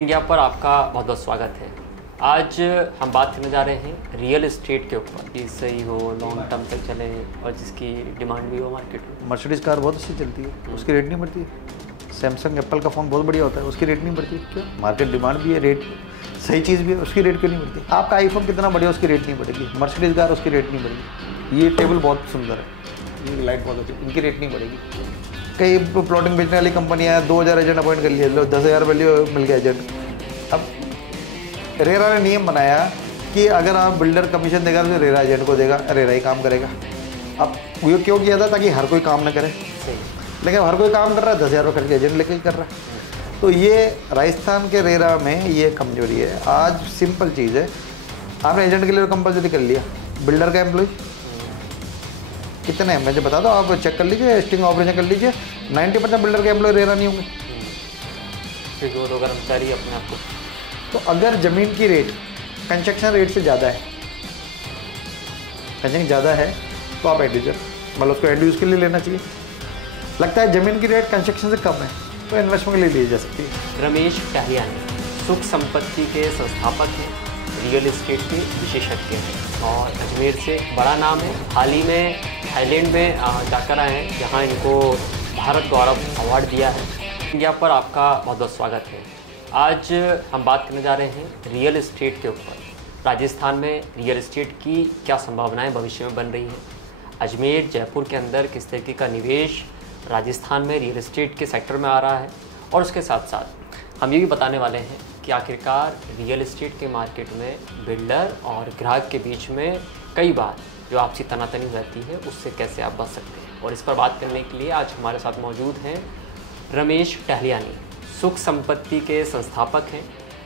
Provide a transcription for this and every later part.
India पर आपका बहुत बहुत स्वागत है। आज हम बात करने जा रहे हैं रियल एस्टेट के ऊपर कि सही हो, लॉन्ग टर्म तक चले और जिसकी डिमांड भी हो मार्केट में। मर्सिडीज़ कार बहुत अच्छी चलती है, उसकी रेट नहीं बढ़ती। सैमसंग एप्पल का फ़ोन बहुत बढ़िया होता है, उसकी रेट नहीं बढ़ती। क्यों? मार्केट डिमांड भी है, रेट सही चीज़ भी है, उसकी रेट क्यों नहीं बढ़ती? आपका आईफोन कितना बढ़िया, उसकी रेट नहीं बढ़ेगी। मर्सिडीज़ कार, उसकी रेट नहीं बढ़ेगी। ये टेबल बहुत सुंदर है, ये लाइट बहुत अच्छी, इनकी रेट नहीं बढ़ेगी। कई प्लॉटिंग बेचने वाली कंपनियाँ 2000 एजेंट अपॉइंट कर लिए, लो 10,000 वैल्यू मिल गया एजेंट। अब रेरा ने नियम बनाया कि अगर आप बिल्डर कमीशन देगा तो रेरा एजेंट को देगा, रेरा ही काम करेगा। अब ये क्यों किया था? ताकि हर कोई काम ना करे। लेकिन हर कोई काम कर रहा है, 10,000 रुपये खर्च एजेंट लेके कर रहा है। तो ये राजस्थान के रेरा में ये कमजोरी है। आज सिंपल चीज़ है, आपने एजेंट के लिए कंपलसरी कर लिया, बिल्डर का एम्प्लॉय कितने हैं मुझे बता दो, आप चेक कर लीजिए, स्टिंग ऑपरेशन कर लीजिए, 90% बिल्डर के एम्प्लॉय रेरा नहीं होंगे, क्योंकि वो लोग कर्मचारी अपने आप को। तो अगर ज़मीन की रेट कंस्ट्रक्शन रेट से ज़्यादा है, कंस्ट्रक्शन ज़्यादा है, तो आप एंड यूजर मतलब उसको एंड यूज़ के लिए लेना चाहिए। लगता है ज़मीन की रेट कंस्ट्रक्शन से कम है तो इन्वेस्टमेंट के लिए ली जा सकती है। रमेश टहलियानी सुख संपत्ति के संस्थापक हैं, रियल एस्टेट के विशेषज्ञ हैं और अजमेर से बड़ा नाम है। हाल ही में थाईलैंड में जाकर आए हैं, जहाँ इनको भारत गौरव अवार्ड दिया है। इंडिया पर आपका बहुत बहुत स्वागत है। आज हम बात करने जा रहे हैं रियल एस्टेट के ऊपर। राजस्थान में रियल एस्टेट की क्या संभावनाएं भविष्य में बन रही हैं, अजमेर जयपुर के अंदर किस तरीके का निवेश राजस्थान में रियल एस्टेट के सेक्टर में आ रहा है, और उसके साथ साथ हम ये भी बताने वाले हैं कि आखिरकार रियल एस्टेट के मार्केट में बिल्डर और ग्राहक के बीच में कई बार जो आपसी तनातनी रहती है उससे कैसे आप बच सकते हैं। और इस पर बात करने के लिए आज हमारे साथ मौजूद हैं रमेश टहलियानी, सुख संपत्ति के संस्थापक हैं,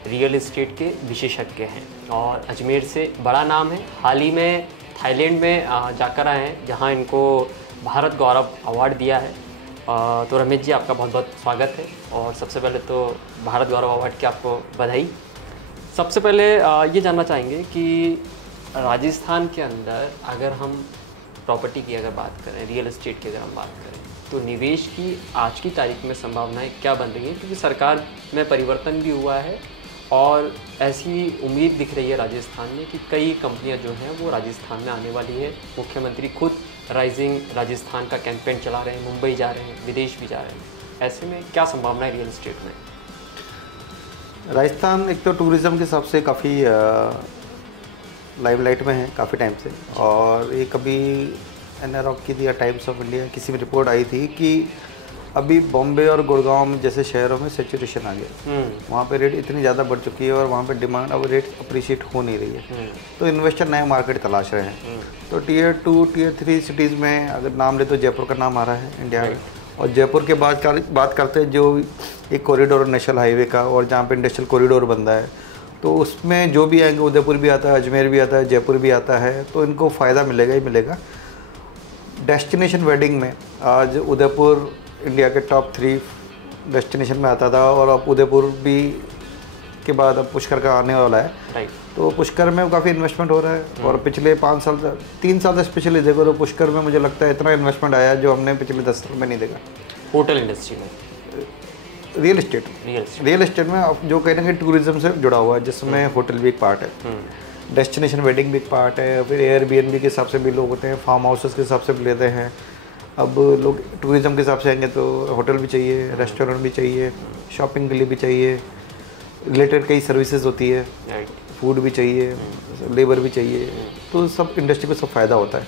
रियल एस्टेट के विशेषज्ञ हैं और अजमेर से बड़ा नाम है। हाल ही में थाईलैंड में जाकर आए हैं, जहां इनको भारत गौरव अवार्ड दिया है। तो रमेश जी, आपका बहुत बहुत स्वागत है और सबसे पहले तो भारत गौरव अवार्ड की आपको बधाई। सबसे पहले ये जानना चाहेंगे कि राजस्थान के अंदर अगर हम प्रॉपर्टी की अगर बात करें, रियल एस्टेट की अगर हम बात करें, तो निवेश की आज की तारीख में संभावनाएं क्या बन रही हैं? क्योंकि सरकार में परिवर्तन भी हुआ है और ऐसी उम्मीद दिख रही है राजस्थान में कि कई कंपनियां जो हैं वो राजस्थान में आने वाली है। मुख्यमंत्री खुद राइजिंग राजस्थान का कैंपेन चला रहे हैं, मुंबई जा रहे हैं, विदेश भी जा रहे हैं। ऐसे में क्या संभावनाएं रियल एस्टेट में? राजस्थान एक तो टूरिज़्म के हिसाब से काफ़ी लाइमलाइट में है काफ़ी टाइम से, और ये कभी एनआरऑक की दिया टाइम्स ऑफ इंडिया किसी में रिपोर्ट आई थी कि अभी बॉम्बे और गुड़गांव जैसे शहरों में सेचुरेशन आ गया, वहाँ पे रेट इतनी ज़्यादा बढ़ चुकी है और वहाँ पे डिमांड अब रेट अप्रिशिएट हो नहीं रही है। तो इन्वेस्टर नए मार्केट तलाश रहे हैं। तो टियर 2 टियर 3 सिटीज़ में अगर नाम ले तो जयपुर का नाम आ रहा है इंडिया में, और जयपुर के बात करते हैं जो एक कॉरिडोर नेशनल हाईवे का, और जहाँ पर इंडस्ट्रियल कॉरिडोर बन रहा है, तो उसमें जो भी आएंगे, उदयपुर भी आता है, अजमेर भी आता है, जयपुर भी आता है, तो इनको फ़ायदा मिलेगा ही मिलेगा। डेस्टिनेशन वेडिंग में आज उदयपुर इंडिया के टॉप 3 डेस्टिनेशन में आता था, और अब उदयपुर भी के बाद अब पुष्कर का आने वाला है। तो पुष्कर में काफ़ी इन्वेस्टमेंट हो रहा है, और पिछले 5 साल 3 साल से स्पेशली देखो तो पुष्कर में मुझे लगता है इतना इन्वेस्टमेंट आया जो हमने पिछले 10 साल में नहीं देखा। होटल इंडस्ट्री में, रियल एस्टेट में अब जो कहीं ना कहीं टूरिज्म से जुड़ा हुआ है, जिसमें होटल भी एक पार्ट है, डेस्टिनेशन वेडिंग भी एक पार्ट है, फिर एयरबीएनबी के हिसाब से भी लोग होते हैं, फार्म हाउसेस के हिसाब से भी लेते हैं। अब लोग टूरिज्म के हिसाब से आएंगे तो होटल भी चाहिए, रेस्टोरेंट भी चाहिए, शॉपिंग के लिए भी चाहिए, रिलेटेड कई सर्विसेज होती है, फूड भी चाहिए, लेबर भी चाहिए, तो सब इंडस्ट्री को सब फ़ायदा होता है।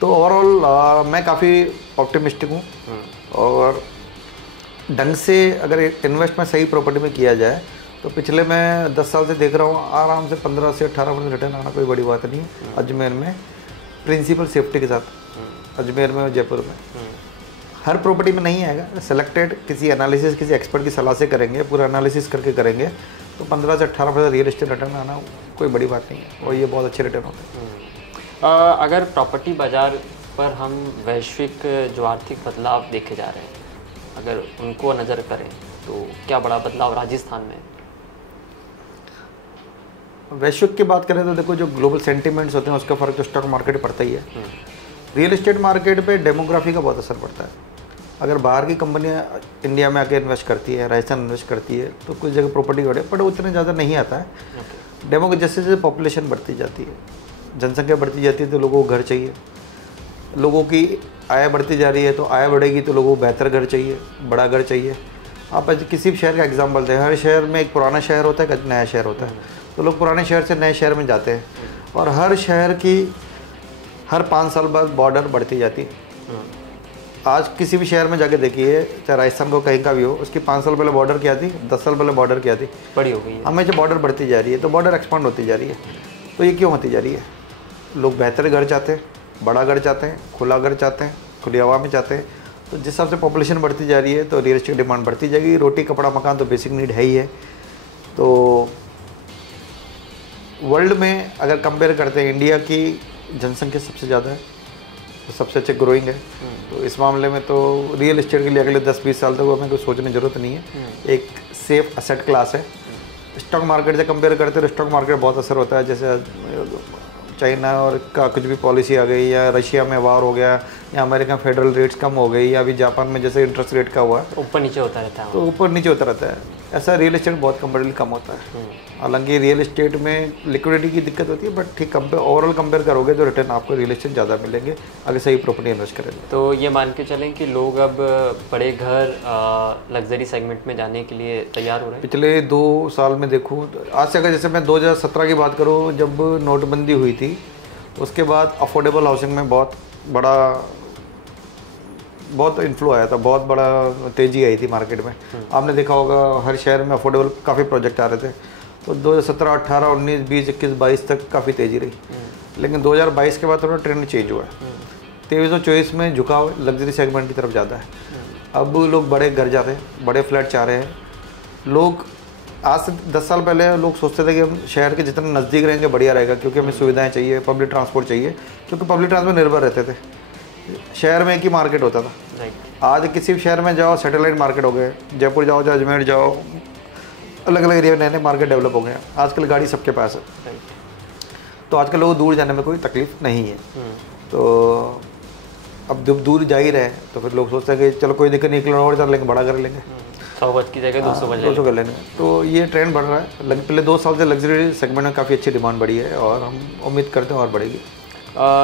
तो ओवरऑल मैं काफ़ी ऑप्टिमिस्टिक हूँ, और ढंग से अगर इन्वेस्टमेंट सही प्रॉपर्टी में किया जाए तो पिछले मैं 10 साल से देख रहा हूँ आराम से 15 से 18% रिटर्न आना कोई बड़ी बात नहीं है अजमेर में, प्रिंसिपल सेफ्टी के साथ। अजमेर में और जयपुर में हर प्रॉपर्टी में नहीं आएगा, सेलेक्टेड किसी एनालिसिस किसी एक्सपर्ट की सलाह से करेंगे, पूरा एनालिसिस करके करेंगे, तो 15 से 18% रियल एस्टेट रिटर्न आना कोई बड़ी बात नहीं है, और ये बहुत अच्छे रिटर्न होते हैं। अगर प्रॉपर्टी बाज़ार पर हम वैश्विक जो आर्थिक बदलाव देखे जा रहे हैं, अगर उनको नज़र करें तो क्या बड़ा बदलाव राजस्थान में? वैश्विक की बात करें तो देखो, जो ग्लोबल सेंटिमेंट्स होते हैं उसका फ़र्क तो स्टॉक मार्केट पड़ता ही है। रियल एस्टेट मार्केट पे डेमोग्राफी का बहुत असर पड़ता है। अगर बाहर की कंपनियां इंडिया में आके इन्वेस्ट करती है, राजस्थान इन्वेस्ट करती है, तो कुछ जगह प्रॉपर्टी बढ़े, बट उतने ज़्यादा नहीं आता है। डेमो को जैसे जैसे पॉपुलेशन बढ़ती जाती है, जनसंख्या बढ़ती जाती है, तो लोगों को घर चाहिए, लोगों की आय बढ़ती जा रही है, तो आय बढ़ेगी तो लोगों को बेहतर घर चाहिए, बड़ा घर चाहिए। आप किसी भी शहर का एग्जाम्पल दें, हर शहर में एक पुराना शहर होता है, एक नया शहर होता है, तो लोग पुराने शहर से नए शहर में जाते हैं, और हर शहर की हर 5 साल बाद बॉर्डर बढ़ती जाती है। आज किसी भी शहर में जाके देखिए, चाहे राजस्थान को कहीं का भी हो, उसकी 5 साल पहले बॉर्डर क्या थी, 10 साल पहले बॉर्डर क्या थी, बड़ी हो गई है। हमें जो बॉर्डर बढ़ती जा रही है, तो बॉर्डर एक्सपांड होती जा रही है। तो ये क्यों होती जा रही है? लोग बेहतर घर चाहते हैं, बड़ा घर चाहते हैं, खुला घर चाहते हैं, खुली हवा में चाहते हैं। तो जिस हिसाब से पॉपुलेशन बढ़ती जा रही है, तो रियल एस्टेट डिमांड बढ़ती जाएगी। रोटी कपड़ा मकान तो बेसिक नीड है ही है। तो वर्ल्ड में अगर कंपेयर करते हैं, इंडिया की जनसंख्या सबसे ज़्यादा है, तो सबसे अच्छे ग्रोइंग है। तो इस मामले में तो रियल एस्टेट के लिए अगले 10-20 साल तक हमें कुछ सोचने की ज़रूरत नहीं है। एक सेफ असेट क्लास है। स्टॉक मार्केट से कंपेयर करते हैं तो स्टॉक मार्केट बहुत असर होता है। जैसे चाइना और का कुछ भी पॉलिसी आ गई, या रशिया में वार हो गया, या अमेरिका में फेडरल रेट्स कम हो गई, या अभी जापान में जैसे इंटरेस्ट रेट का हुआ, ऊपर नीचे होता रहता है, तो ऊपर नीचे होता रहता है। ऐसा रियल एस्टेट बहुत कंपेरेटिवली कम होता है। हालांकि रियल एस्टेट में लिक्विडिटी की दिक्कत होती है, बट ठीक ओवरऑल कंपेयर करोगे तो रिटर्न आपको रियल एस्टेट ज़्यादा मिलेंगे अगर सही प्रॉपर्टी इन्वेस्ट करेंगे। तो ये मान के चलें कि लोग अब बड़े घर लग्जरी सेगमेंट में जाने के लिए तैयार हो रहे हैं। पिछले 2 साल में देखूँ, आज से अगर जैसे मैं 2017 की बात करूँ, जब नोटबंदी हुई थी, उसके बाद अफोर्डेबल हाउसिंग में बहुत इन्फ्लो आया था, बहुत बड़ा तेज़ी आई थी मार्केट में। आपने देखा होगा हर शहर में अफोर्डेबल काफ़ी प्रोजेक्ट आ रहे थे। तो 2017, 18, 19, 20, 21, 22 तक काफ़ी तेज़ी रही। लेकिन 2022 के बाद थोड़ा ट्रेंड चेंज हुआ है। 23 और 24 में झुकाव लग्जरी सेगमेंट की तरफ ज़्यादा है। अब लोग बड़े घर चाहते हैं, बड़े फ्लैट चाह रहे हैं। लोग आज से 10 साल पहले लोग सोचते थे कि हम शहर के जितने नज़दीक रहेंगे बढ़िया रहेगा, क्योंकि हमें सुविधाएं चाहिए, पब्लिक ट्रांसपोर्ट चाहिए, क्योंकि पब्लिक ट्रांसपोर्ट निर्भर रहते थे। शहर में एक ही मार्केट होता था। आज किसी भी शहर में जाओ, सैटेलाइट मार्केट हो गए। जयपुर जाओ, चाहे अजमेर जाओ, अलग अलग एरिया में नए नए मार्केट डेवलप हो गए। आजकल गाड़ी सबके पास है, तो आजकल लोग दूर जाने में कोई तकलीफ नहीं है। तो अब जब दूर जा ही रहे, तो फिर लोग सोचते हैं कि चलो कोई दिक्कत नहीं, किलो और कर लेंगे, बड़ा कर लेंगे, 100 गज की जगह 200 कर लेंगे। तो ये ट्रेंड बढ़ रहा है। पिछले 2 साल से लग्जरी सेगमेंट में काफ़ी अच्छी डिमांड बढ़ी है, और हम उम्मीद करते हैं और बढ़ेगी।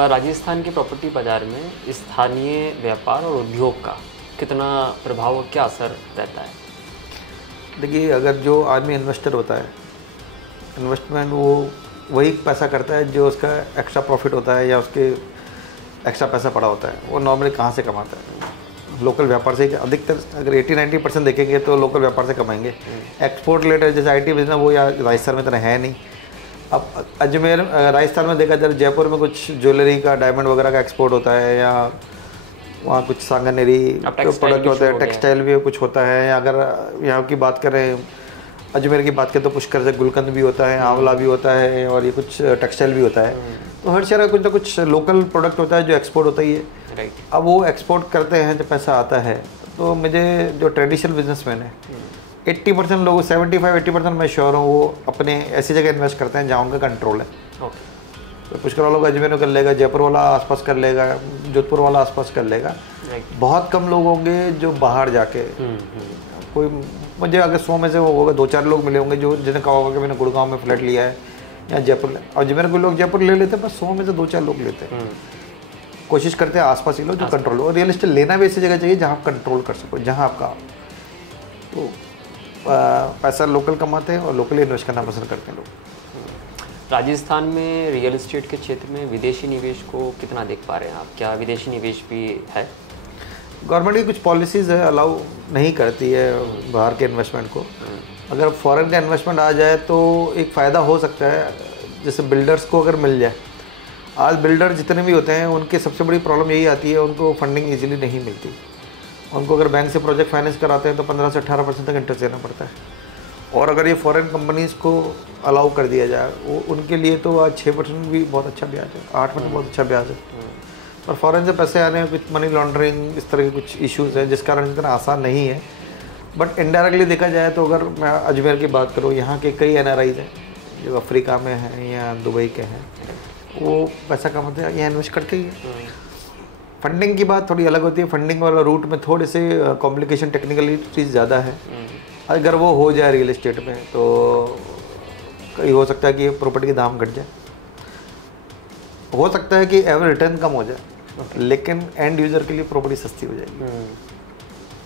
राजस्थान के प्रॉपर्टी बाज़ार में स्थानीय व्यापार और उद्योग का कितना प्रभाव और क्या असर रहता है? देखिए, अगर जो आदमी इन्वेस्टर होता है, इन्वेस्टमेंट वो वही पैसा करता है जो उसका एक्स्ट्रा प्रॉफिट होता है, या उसके एक्स्ट्रा पैसा पड़ा होता है, वो नॉर्मली कहाँ से कमाता है? लोकल व्यापार से। अधिकतर अगर 80-90% देखेंगे तो लोकल व्यापार से कमाएंगे। एक्सपोर्ट रिलेटेड जैसे IT बिजनेस, वो या राजस्थान में इतना है नहीं। अब अजमेर, राजस्थान में देखा जाए, जयपुर में कुछ ज्वेलरी का, डायमंड वगैरह का एक्सपोर्ट होता है, या वहाँ कुछ सांगनेरी प्रोडक्ट होता है, टेक्सटाइल भी कुछ होता है। अगर यहाँ की बात करें, अजमेर की बात करें, तो पुष्कर से गुलकंद भी होता है, आंवला भी होता है, और ये कुछ टेक्सटाइल भी होता है। तो हर शहर का कुछ ना कुछ लोकल प्रोडक्ट होता है जो एक्सपोर्ट होता ही है। अब वो एक्सपोर्ट करते हैं, जब पैसा आता है, तो मुझे जो ट्रेडिशनल बिजनेसमैन है, 80% लोग, 75-80% मैं श्योर हूँ, वो अपने ऐसी जगह इन्वेस्ट करते हैं जहाँ उनका कंट्रोल है। तो पुष्कर वालों का अजमेर में कर लेगा, जयपुर वाला आसपास कर लेगा, जोधपुर वाला आसपास कर लेगा। बहुत कम लोग होंगे जो बाहर जाके, कोई मुझे अगर 100 में से वो होगा 2-4 लोग मिले होंगे जो जिन्हें कहा होगा कि मैंने गुड़गांव में फ्लैट लिया है या जयपुर। अजमेर के लोग जयपुर ले लेते हैं, बस 100 में से 2-4 लोग लेते हैं। कोशिश करते हैं आसपास ही लो जो कंट्रोल हो। रियल एस्टेट लेना भी ऐसी जगह चाहिए जहाँ आप कंट्रोल कर सको, जहाँ आपका तो पैसा लोकल कमाते हैं और लोकली इन्वेस्ट करना पसंद करते हैं लोग। राजस्थान में रियल एस्टेट के क्षेत्र में विदेशी निवेश को कितना देख पा रहे हैं आप? क्या विदेशी निवेश भी है? गवर्नमेंट की कुछ पॉलिसीज़ है, अलाउ नहीं करती है बाहर के इन्वेस्टमेंट को। अगर फॉरेन का इन्वेस्टमेंट आ जाए तो एक फ़ायदा हो सकता है, जैसे बिल्डर्स को अगर मिल जाए। आज बिल्डर जितने भी होते हैं, उनकी सबसे बड़ी प्रॉब्लम यही आती है, उनको फंडिंग इजीली नहीं मिलती। उनको अगर बैंक से प्रोजेक्ट फाइनेंस कराते हैं तो 15 से 18% तक इंटरेस्ट देना पड़ता है। और अगर ये फॉरेन कंपनीज़ को अलाउ कर दिया जाए, वो उनके लिए तो आज 6% भी बहुत अच्छा ब्याज है, 8% बहुत अच्छा ब्याज है। और फॉरेन से पैसे आने में कुछ मनी लॉन्ड्रिंग, इस तरह के कुछ इश्यूज़ हैं, जिस कारण इतना आसान नहीं है। बट इनडायरेक्टली देखा जाए तो अगर मैं अजमेर की बात करूँ, यहाँ के कई NRIs हैं जो अफ्रीका में हैं या दुबई के हैं, वो पैसा कमाते हैं यहाँ इन्वेस्ट करके ही। फंडिंग की बात थोड़ी अलग होती है, फंडिंग वाला रूट में थोड़े से कॉम्प्लिकेशन टेक्निकलिटीज ज़्यादा है। अगर वो हो जाए रियल एस्टेट में तो कहीं हो सकता है कि प्रॉपर्टी के दाम घट जाए, हो सकता है कि एवरेज रिटर्न कम हो जाए, लेकिन एंड यूज़र के लिए प्रॉपर्टी सस्ती हो जाएगी।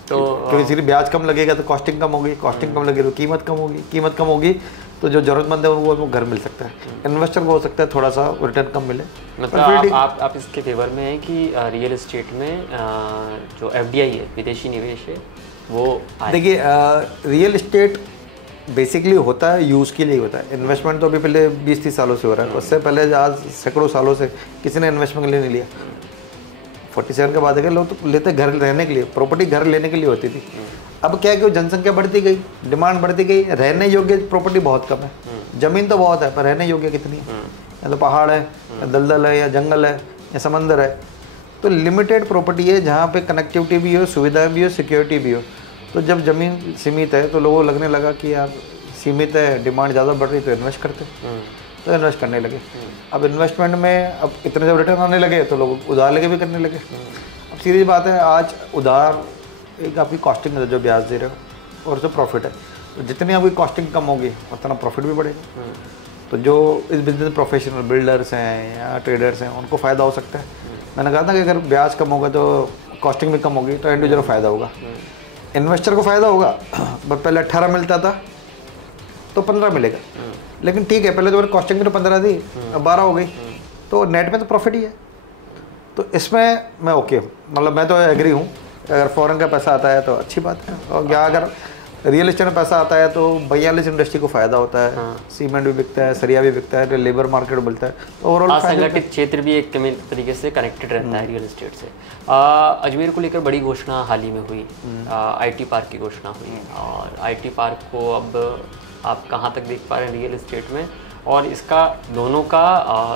तो क्योंकि सिर्फ ब्याज कम लगेगा तो कॉस्टिंग कम होगी, कॉस्टिंग कम लगेगी तो कीमत कम होगी, कीमत कम होगी तो जो ज़रूरतमंद है उनको वो घर मिल सकता है। इन्वेस्टर को हो सकता है थोड़ा सा रिटर्न कम मिले। मतलब आप इसके फेवर में हैं कि रियल एस्टेट में जो FDI है, विदेशी निवेश है, वो देखिए रियल एस्टेट बेसिकली होता है यूज़ के लिए होता है। इन्वेस्टमेंट तो अभी पहले 20-30 सालों से हो रहा है, उससे पहले आज सैकड़ों सालों से किसी ने इन्वेस्टमेंट के लिए नहीं लिया। 47 के बाद है लोग तो लेते घर रहने के लिए, प्रॉपर्टी घर लेने के लिए होती थी। अब क्या है कि जनसंख्या बढ़ती गई, डिमांड बढ़ती गई, रहने योग्य प्रॉपर्टी बहुत कम है। ज़मीन तो बहुत है पर रहने योग्य कितनी है? या तो पहाड़ है, या दलदल है, या जंगल है, या समंदर है। तो लिमिटेड प्रॉपर्टी है जहाँ पे कनेक्टिविटी भी हो, सुविधाएं भी हो, सिक्योरिटी भी हो। तो जब ज़मीन सीमित है तो लोगों को लगने लगा कि यार सीमित है, डिमांड ज़्यादा बढ़ रही तो इन्वेस्ट करते, तो इन्वेस्ट करने लगे। अब इन्वेस्टमेंट में अब इतने जब रिटर्न आने लगे तो लोग उधार लेके भी करने लगे। अब सीधी बात है, आज उधार एक आपकी कॉस्टिंग है जो ब्याज दे रहे हो और जो प्रॉफिट है, तो जितनी आपकी कॉस्टिंग कम होगी उतना प्रॉफिट भी बढ़ेगा। तो जो इस बिजनेस प्रोफेशनल बिल्डर्स हैं या ट्रेडर्स हैं उनको फ़ायदा हो सकता है। मैंने कहा था कि अगर ब्याज कम होगा तो कॉस्टिंग भी कम होगी तो एंड यूजर को फ़ायदा होगा, इन्वेस्टर को फ़ायदा होगा। बट पहले 18 मिलता था तो 15 मिलेगा, लेकिन ठीक है पहले तो मेरी कॉस्टिंग भी तो 15 थी, अब 12 हो गई, तो नेट में तो प्रॉफिट ही है। तो इसमें मैं ओके हूँ, मतलब मैं तो एग्री हूँ। अगर फॉरेन का पैसा आता है तो अच्छी बात है, और क्या अगर रियल एस्टेट में पैसा आता है तो 42 इंडस्ट्री को फ़ायदा होता है। सीमेंट भी बिकता है, सरिया भी बिकता है, लेबर मार्केट मिलता है, तो ओवरऑल असंगठित क्षेत्र भी एक तरीके से कनेक्टेड रहता है रियल एस्टेट से। अजमेर को लेकर बड़ी घोषणा हाल ही में हुई, IT पार्क की घोषणा हुई, और IT पार्क को अब आप कहाँ तक देख पा रहे हैं रियल एस्टेट में, और इसका दोनों का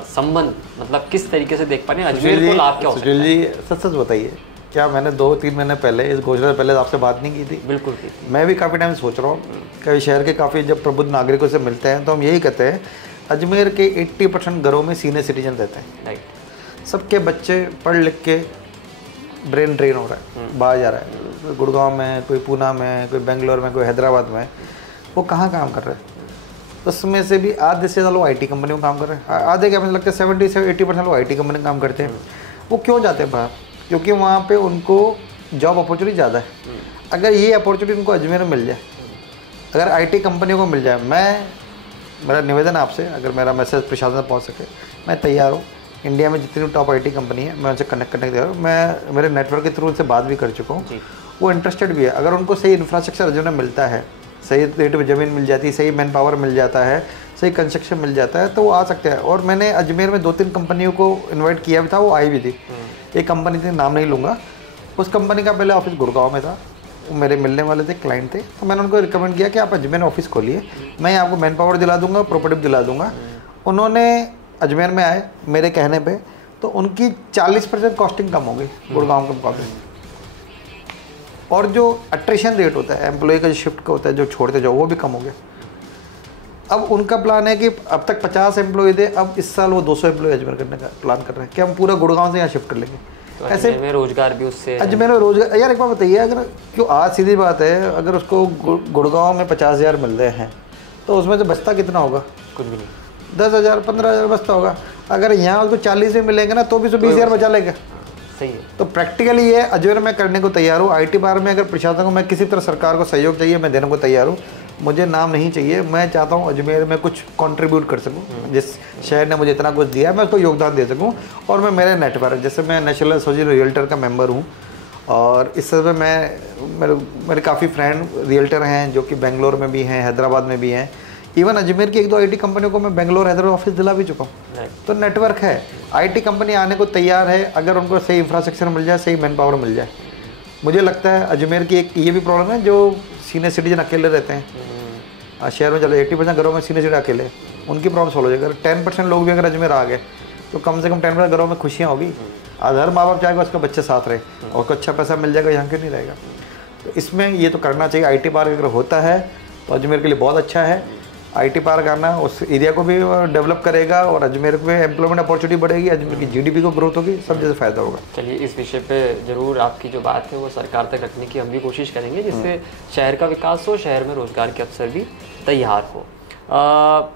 संबंध मतलब किस तरीके से देख पा रहे हैं? अजमेर को लाभ क्या हो सकता है? जी सच बताइए, क्या मैंने 2-3 महीने पहले इस घोषणा से पहले आपसे बात नहीं की थी? बिल्कुल की। मैं भी काफ़ी टाइम सोच रहा हूँ, कभी शहर के काफ़ी जब प्रबुद्ध नागरिकों से मिलते हैं तो हम यही कहते हैं, अजमेर के 80% घरों में सीनियर सिटीजन रहते हैं। राइट। सबके बच्चे पढ़ लिख के ब्रेन ड्रेन हो रहा है, बाहर जा रहा है, कोई गुड़गांव में, कोई पूना में, कोई बेंगलोर में, कोई हैदराबाद में, वो कहाँ काम कर रहे हैं? उसमें से भी आधे से ज़्यादा लोग IT कंपनियों में काम कर रहे हैं। आधे क्या, मुझे लगता है 70 से 80% लोग IT कंपनी में काम करते हैं। वो क्यों जाते हैं बाहर? क्योंकि वहाँ पे उनको जॉब अपॉर्चुनिटी ज़्यादा है। अगर ये अपॉर्चुनिटी उनको अजमेर में मिल जाए, अगर IT कंपनियों को मिल जाए, मेरा निवेदन आपसे, अगर मेरा मैसेज प्रशासन तक पहुँच सके, मैं तैयार हूँ। इंडिया में जितनी टॉप IT कंपनी है मैं उनसे कनेक्ट करने के तैयार हूँ। मैं मेरे नेटवर्क के थ्रू उनसे बात भी कर चुका हूँ, वो इंटरेस्टेड भी है। अगर उनको सही इंफ्रास्ट्रक्चर अजमेर में मिलता है, सही रेट में ज़मीन मिल जाती है, सही मैन पावर मिल जाता है, सही कंस्ट्रक्शन मिल जाता है, तो वो आ सकते हैं। और मैंने अजमेर में 2-3 कंपनियों को इन्वाइट किया भी था, वो आई भी थी। एक कंपनी थी, नाम नहीं लूँगा, उस कंपनी का पहले ऑफिस गुड़गांव में था, वो मेरे मिलने वाले थे, क्लाइंट थे। तो मैंने उनको रिकमेंड किया कि आप अजमेर में ऑफिस खोलिए, मैं आपको मैन पावर दिला दूँगा, प्रॉपर्टी दिला दूँगा। उन्होंने अजमेर में आए मेरे कहने पे, तो उनकी 40% कॉस्टिंग कम हो गई गुड़गांव के मुकाबले। और जो अट्रेशन रेट होता है एम्प्लॉय का, जो शिफ्ट का होता है, जो छोड़ते जाओ, वो भी कम हो गया। अब उनका प्लान है कि अब तक 50 एम्प्लॉय थे, अब इस साल वो 200 एम्प्लॉय अजमेर करने का प्लान कर रहे हैं कि हम पूरा गुड़गांव से यहाँ शिफ्ट कर लेंगे। तो ऐसे में रोजगार भी उससे, अजमेर में रोजगार, यार एक बात बताइए, अगर क्यों आज सीधी बात है, अगर उसको गुड़गांव में 50,000 मिल रहे हैं तो उसमें से बचता कितना होगा? कुछ भी नहीं, 10,000 15,000 बचता होगा। अगर यहाँ उसको 40 में मिलेंगे ना तो भी 20,000 बचा लेगा। सही है। तो प्रैक्टिकली ये अजमेर में करने को तैयार हूँ। IT बार में अगर प्रशासन को मैं किसी तरह सरकार को सहयोग चाहिए, मैं देने को तैयार हूँ। मुझे नाम नहीं चाहिए, मैं चाहता हूँ अजमेर में कुछ कंट्रीब्यूट कर सकूँ। जिस शहर ने मुझे इतना कुछ दिया है मैं उसको योगदान दे सकूँ। और मैं मेरे नेटवर्क, जैसे मैं नेशनल एसोसिएशन रियल्टर का मेंबर हूँ, और इस तरह मैं मेरे काफ़ी फ्रेंड रियल्टर हैं जो कि बेंगलोर में भी हैं, हैदराबाद में भी हैं। इवन अजमेर की 1-2 IT कंपनियों को मैं बेंगलोर हैदराबाद ऑफिस दिला भी चुका हूँ। तो नेटवर्क है, IT कंपनी आने को तैयार है अगर उनको सही इंफ्रास्ट्रक्चर मिल जाए, सही मैन पावर मिल जाए। मुझे लगता है अजमेर की एक ये भी प्रॉब्लम है, जो सीनियर सिटीजन अकेले रहते हैं शहर में। चलो 80% घरों में सीनियर सिटीजन अकेले, उनकी प्रॉब्लम सॉल्व हो जाएगी। अगर 10% लोग भी अगर अजमेर आ गए तो कम से कम 10% घरों में खुशियाँ होगी। आज हर माँ बाप चाहेगा उसका बच्चे साथ रहे और उसको अच्छा पैसा मिल जाएगा, यहाँ क्यों नहीं रहेगा? तो इसमें ये तो करना चाहिए। IT पार्क अगर होता है तो अजमेर के लिए बहुत अच्छा है। आईटी पार्क आना उस एरिया को भी डेवलप करेगा और अजमेर में एम्प्लॉयमेंट अपॉर्चुनिटी बढ़ेगी, अजमेर की जीडीपी को ग्रोथ होगी, सब जैसे फ़ायदा होगा। चलिए, इस विषय पे ज़रूर आपकी जो बात है वो सरकार तक रखने की हम भी कोशिश करेंगे, जिससे शहर का विकास हो, शहर में रोज़गार के अवसर भी तैयार हो।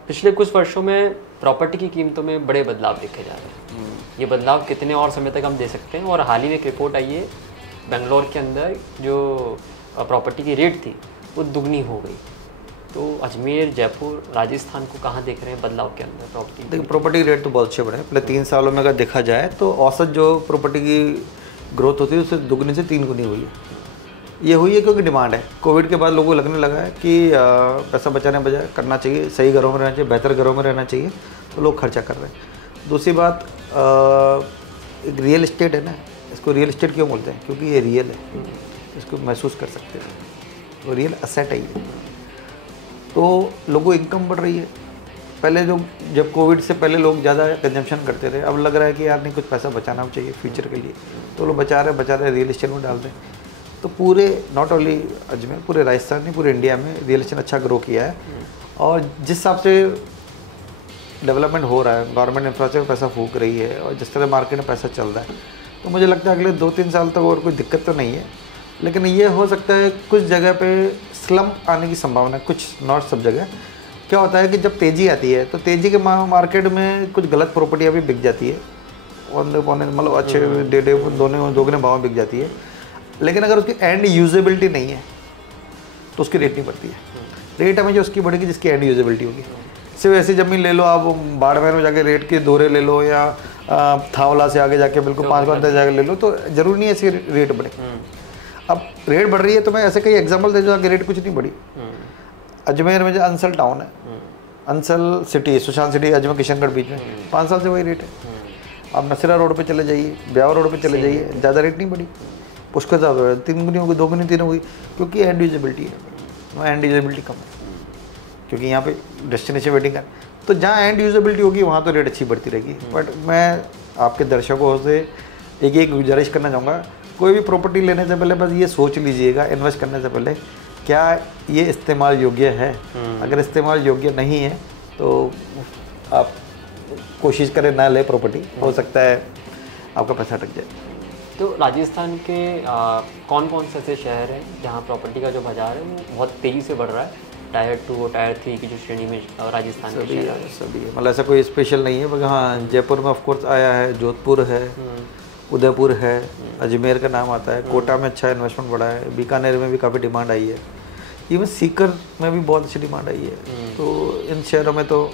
पिछले कुछ वर्षों में प्रॉपर्टी की कीमतों में बड़े बदलाव देखे जा रहे हैं। ये बदलाव कितने और समय तक हम दे सकते हैं? और हाल ही में एक रिपोर्ट आई है, बेंगलोर के अंदर जो प्रॉपर्टी की रेट थी वो दुगनी हो गई। तो अजमेर, जयपुर, राजस्थान को कहाँ देख रहे हैं बदलाव के अंदर प्रॉपर्टी? देखिए, प्रॉपर्टी रेट तो बहुत अच्छे बढ़े हैं। पहले 3 सालों में अगर देखा जाए तो औसत जो प्रॉपर्टी की ग्रोथ होती है उससे दुगनी से 3 गुनी हुई है। ये हुई है क्योंकि डिमांड है। कोविड के बाद लोगों को लगने लगा है कि पैसा बचाने बजाय करना चाहिए, सही घरों में रहना चाहिए, बेहतर घरों में रहना चाहिए, तो लोग खर्चा कर रहे हैं। दूसरी बात, एक रियल इस्टेट है ना, इसको रियल इस्टेट क्यों बोलते हैं? क्योंकि ये रियल है, इसको महसूस कर सकते हैं, तो रियल असेट है ये। तो लोगों को इनकम बढ़ रही है। पहले जब कोविड से पहले लोग ज़्यादा कंजम्पशन करते थे, अब लग रहा है कि यार नहीं, कुछ पैसा बचाना चाहिए फ्यूचर के लिए, तो लोग बचा रहे रियल इस्टेट में डाल रहे हैं। तो पूरे नॉट ओनली अजमेर, पूरे राजस्थान में, पूरे इंडिया में रियल इस्टेट अच्छा ग्रो किया है। और जिस हिसाब से डेवलपमेंट हो रहा है, गवर्नमेंट इंफ्रास्ट्रक्चर पैसा फूंक रही है और जिस तरह मार्केट में पैसा चल रहा है, तो मुझे लगता है अगले 2-3 साल तक और कोई दिक्कत तो नहीं है। लेकिन ये हो सकता है कुछ जगह पे स्लम्प आने की संभावना, कुछ नॉट सब जगह। क्या होता है कि जब तेज़ी आती है तो तेज़ी के मार्केट में कुछ गलत प्रॉपर्टियाँ भी बिक जाती है, मतलब अच्छे दोगुने भाव में बिक जाती है। लेकिन अगर उसकी एंड यूजेबिलिटी नहीं है तो उसकी रेट नहीं बढ़ती है। रेट हमेशा उसकी बढ़ेगी जिसकी एंड यूजेबिलिटी होगी। सिर्फ ऐसी ज़मीन ले लो आप, बाड़मेर में जाके रेट के दोहरे ले लो, या थावला से आगे जाके बिल्कुल 5 घंटे जाके ले लो, तो ज़रूरी नहीं है ऐसी रेट बढ़े। अब रेट बढ़ रही है तो मैं ऐसे कई एग्जांपल दे दूँ कि रेट कुछ नहीं बढ़ी। अजमेर में जो अंसल टाउन है, अंसल सिटी, सुशांत सिटी, अजमेर किशनगढ़ बीच में 5 साल से वही रेट है। आप नसीरा रोड पे चले जाइए, ब्यावर रोड पे चले जाइए, ज़्यादा रेट नहीं बढ़ी, उसका ज़्यादा 3 गुनी होगी, 2 गुनी 3 होगी, क्योंकि एंड यूजेबिलिटी है, एंड यूजेबिलिटी कम है, क्योंकि यहाँ पे डेस्टिनेशन वेडिंग है। तो जहाँ एंड यूजेबिलिटी होगी वहाँ तो रेट अच्छी बढ़ती रहेगी। बट मैं आपके दर्शकों से एक गुजारिश करना चाहूँगा, कोई भी प्रॉपर्टी लेने से पहले बस ये सोच लीजिएगा, इन्वेस्ट करने से पहले, क्या ये इस्तेमाल योग्य है। अगर इस्तेमाल योग्य नहीं है तो आप कोशिश करें ना ले प्रॉपर्टी, हो सकता है आपका पैसा अटक जाए। तो राजस्थान के कौन कौन से ऐसे शहर हैं जहाँ प्रॉपर्टी का जो बाजार है वो बहुत तेज़ी से बढ़ रहा है? टायर 2 और टायर 3 की जो श्रेणी में राजस्थान के शहर है सभी है, मतलब ऐसा कोई स्पेशल नहीं है। मगर हाँ, जयपुर में ऑफकोर्स आया है, जोधपुर है, उदयपुर है, अजमेर का नाम आता है, कोटा में अच्छा इन्वेस्टमेंट बढ़ा है, बीकानेर में भी काफ़ी डिमांड आई है, इवन सीकर में भी बहुत अच्छी डिमांड आई है। तो इन शहरों में तो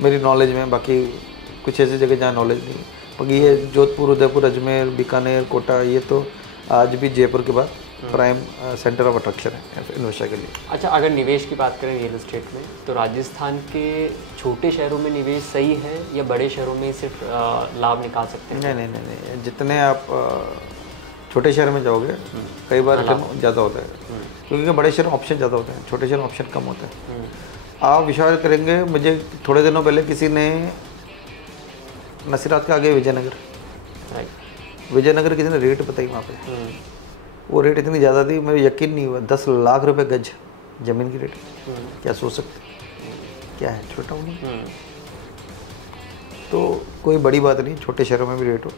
मेरी नॉलेज में, बाकी कुछ ऐसी जगह जहाँ नॉलेज नहीं है, बाकी ये जोधपुर, उदयपुर, अजमेर, बीकानेर, कोटा, ये तो आज भी जयपुर के बाद प्राइम सेंटर ऑफ अट्रैक्शन है इन्वेस्टर के लिए। अच्छा, अगर निवेश की बात करें रियल एस्टेट में, तो राजस्थान के छोटे शहरों में निवेश सही है या बड़े शहरों में सिर्फ लाभ निकाल सकते हैं? नहीं, जितने आप छोटे शहर में जाओगे कई बार ज़्यादा होता है, क्योंकि बड़े शहर में ऑप्शन ज़्यादा होते हैं, छोटे शहर में ऑप्शन कम होता है। आप विश्वास करेंगे, मुझे थोड़े दिनों पहले किसी ने नसीरात के आगे विजयनगर किसी ने रेट बताई वहाँ पे, वो रेट इतनी ज़्यादा थी, मेरे यकीन नहीं हुआ। 10 लाख रुपए गज ज़मीन की रेट। क्या सोच सकते, क्या है, छोटा होगा। तो कोई बड़ी बात नहीं, छोटे शहरों में भी रेट हो।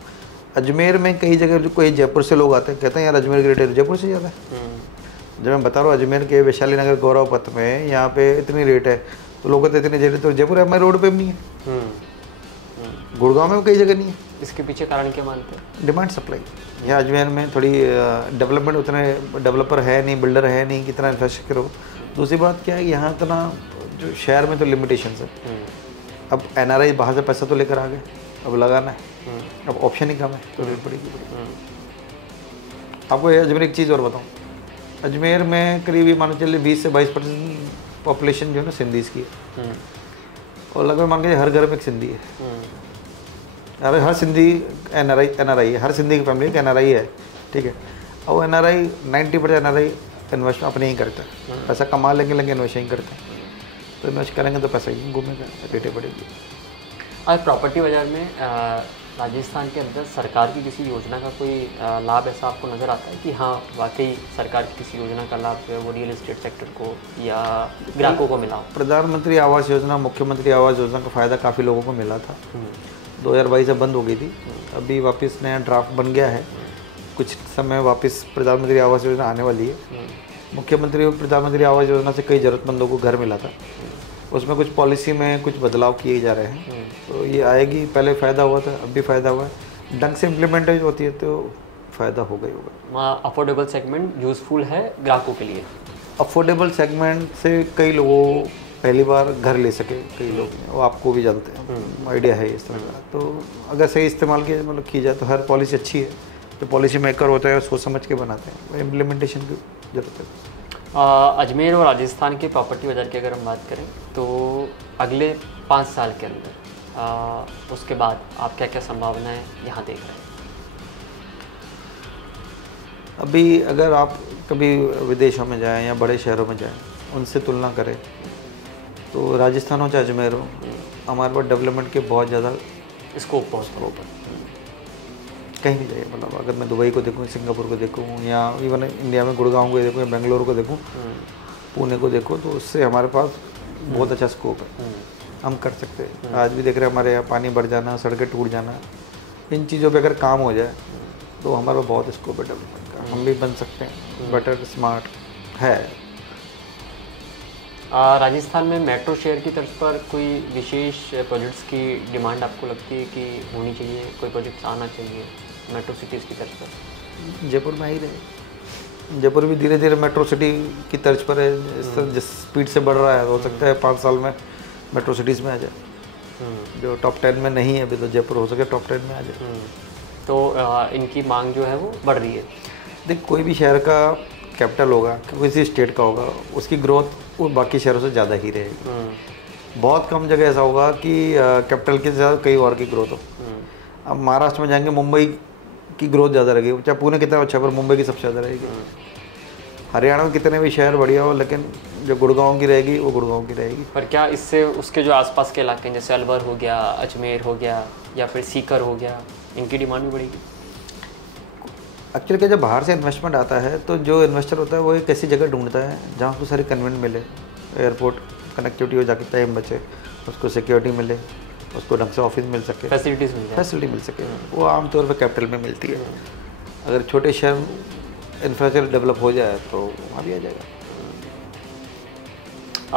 अजमेर में कई जगह जो कोई जयपुर से लोग आते हैं, कहते हैं यार अजमेर की रेट जयपुर से ज़्यादा है। जब मैं बता रहा हूँ अजमेर के वैशाली नगर गौरव पथ में यहाँ पे इतनी रेट है, तो लोग कहते इतनी रेट, तो जयपुर हमारे रोड पे भी नहीं है, गुड़गांव में कई जगह नहीं है। इसके पीछे कारण क्या मानते हैं? Demand supply. यहाँ अजमेर में थोड़ी डेवलपमेंट, उतने डेवलपर है नहीं, बिल्डर है नहीं, कितना इंफ्रास्ट्रक्चर हो। दूसरी बात क्या है, यहाँ इतना जो शहर में तो लिमिटेशंस है। अब एनआरआई बाहर से पैसा तो लेकर आ गए, अब लगाना है, अब ऑप्शन ही कम है, तो रेट बढ़ेगी। आपको अजमेर एक चीज़ और बताऊँ, अजमेर में करीब मान चलिए 20 से 22% पॉपुलेशन जो है ना सिंधीज़ की है, और लगभग मान के हर घर में एक सिंधी है। अरे हर सिंधी एनआरआई है, हर सिंधी की फैमिली एक एनआरआई है, ठीक है। और एनआरआई 90% एनआरआई इन्वेस्ट अपने ही करता है, पैसा कमा लेंगे इन्वेस्ट ही करते हैं। तो इन्वेस्ट करेंगे तो पैसा ही घूमेगा, रेटें बढ़ेगी। आज प्रॉपर्टी बाज़ार में राजस्थान के अंदर सरकार की किसी योजना का कोई लाभ ऐसा आपको नज़र आता है कि हाँ वाकई सरकार की किसी योजना का लाभ जो है वो रियल एस्टेट सेक्टर को या ग्राहकों को मिला हो? प्रधानमंत्री आवास योजना, मुख्यमंत्री आवास योजना का फ़ायदा काफ़ी लोगों को मिला था। 2022 से बंद हो गई थी, अभी वापस नया ड्राफ्ट बन गया है। कुछ समय वापस प्रधानमंत्री आवास योजना आने वाली है। मुख्यमंत्री और प्रधानमंत्री आवास योजना से कई ज़रूरतमंदों को घर मिला था, उसमें कुछ पॉलिसी में कुछ बदलाव किए जा रहे हैं, तो ये आएगी। पहले फ़ायदा हुआ था, अब भी फ़ायदा हुआ है। ढंग से इम्प्लीमेंटेज होती है तो फ़ायदा हो गई होगा। अफोर्डेबल सेगमेंट यूज़फुल है ग्राहकों के लिए। अफोर्डेबल सेगमेंट से कई लोगों पहली बार घर ले सके, कई लोग वो आपको भी जानते हैं, आइडिया है इस तरह का। तो अगर सही इस्तेमाल किया मतलब की जाए तो हर पॉलिसी अच्छी है। जो पॉलिसी मेकर होते हैं सोच समझ के बनाते हैं, इम्प्लीमेंटेशन की जरूरत है। अजमेर और राजस्थान के प्रॉपर्टी बाज़ार की अगर हम बात करें तो अगले 5 साल के अंदर उसके बाद आप क्या क्या संभावनाएं यहाँ देख रहे हैं? अभी अगर आप कभी विदेशों में जाएं या बड़े शहरों में जाएं, उनसे तुलना करें तो राजस्थान हो चाहे अजमेर हो, हमारे पास डेवलपमेंट के बहुत ज़्यादा स्कोप है। कहीं भी जाइए, मतलब अगर मैं दुबई को देखूँ, सिंगापुर को देखूँ, या इवन इंडिया में गुड़गांव को देखूँ या बेंगलोर को देखूँ, पुणे को देखो, तो उससे हमारे पास बहुत अच्छा स्कोप है। हम कर सकते हैं। आज भी देख रहे हैं हमारे यहाँ पानी बढ़ जाना, सड़कें टूट जाना, इन चीज़ों पे अगर काम हो जाए तो हमारा बहुत स्कोप है डेवलपमेंट का। हम भी बन सकते हैं, बेटर स्मार्ट है। राजस्थान में मेट्रो शहर की तर्ज पर कोई विशेष प्रोजेक्ट्स की डिमांड आपको लगती है कि होनी चाहिए, कोई प्रोजेक्ट्स आना चाहिए मेट्रो सिटीज़ की तर्ज पर? जयपुर में ही रहे। जयपुर भी धीरे धीरे मेट्रो सिटी की तर्ज पर है। जिस स्पीड से बढ़ रहा है, हो सकता है 5 साल में मेट्रो सिटीज़ में आ जाए। जो टॉप 10 में नहीं है अभी, तो जयपुर हो सके टॉप 10 में आ जाए। तो इनकी मांग जो है वो बढ़ रही है। देख, कोई भी शहर का कैपिटल होगा, किसी स्टेट का होगा, उसकी ग्रोथ वो बाकी शहरों से ज़्यादा ही रहेगी। बहुत कम जगह ऐसा होगा कि कैपिटल के ज़्यादा कई और की ग्रोथ हो। अब महाराष्ट्र में जाएंगे, मुंबई की ग्रोथ ज़्यादा रहेगी, चाहे पुणे कितना अच्छा, पर मुंबई की सबसे ज़्यादा रहेगी। हरियाणा में कितने भी शहर बढ़िया हो, लेकिन जो गुड़गांव की रहेगी वो गुड़गांव की रहेगी। पर क्या इससे उसके जो आसपास के इलाके हैं, जैसे अलवर हो गया, अजमेर हो गया, या फिर सीकर हो गया, इनकी डिमांड भी बढ़ेगी? एक्चुअली क्या, जब बाहर से इन्वेस्टमेंट आता है तो जो इन्वेस्टर होता है वो एक ऐसी जगह ढूंढता है जहाँ उसको सारी कन्वीनियंट मिले, एयरपोर्ट कनेक्टिविटी हो, जाके टाइम बचे, उसको सिक्योरिटी मिले, उसको ढंग से ऑफिस मिल सके, फैसिलिटी मिल सके। वो आमतौर पर कैपिटल में मिलती है। अगर छोटे शहर इंफ्रास्ट्रक्चर डेवलप हो जाए तो वहाँ भी आ जाएगा।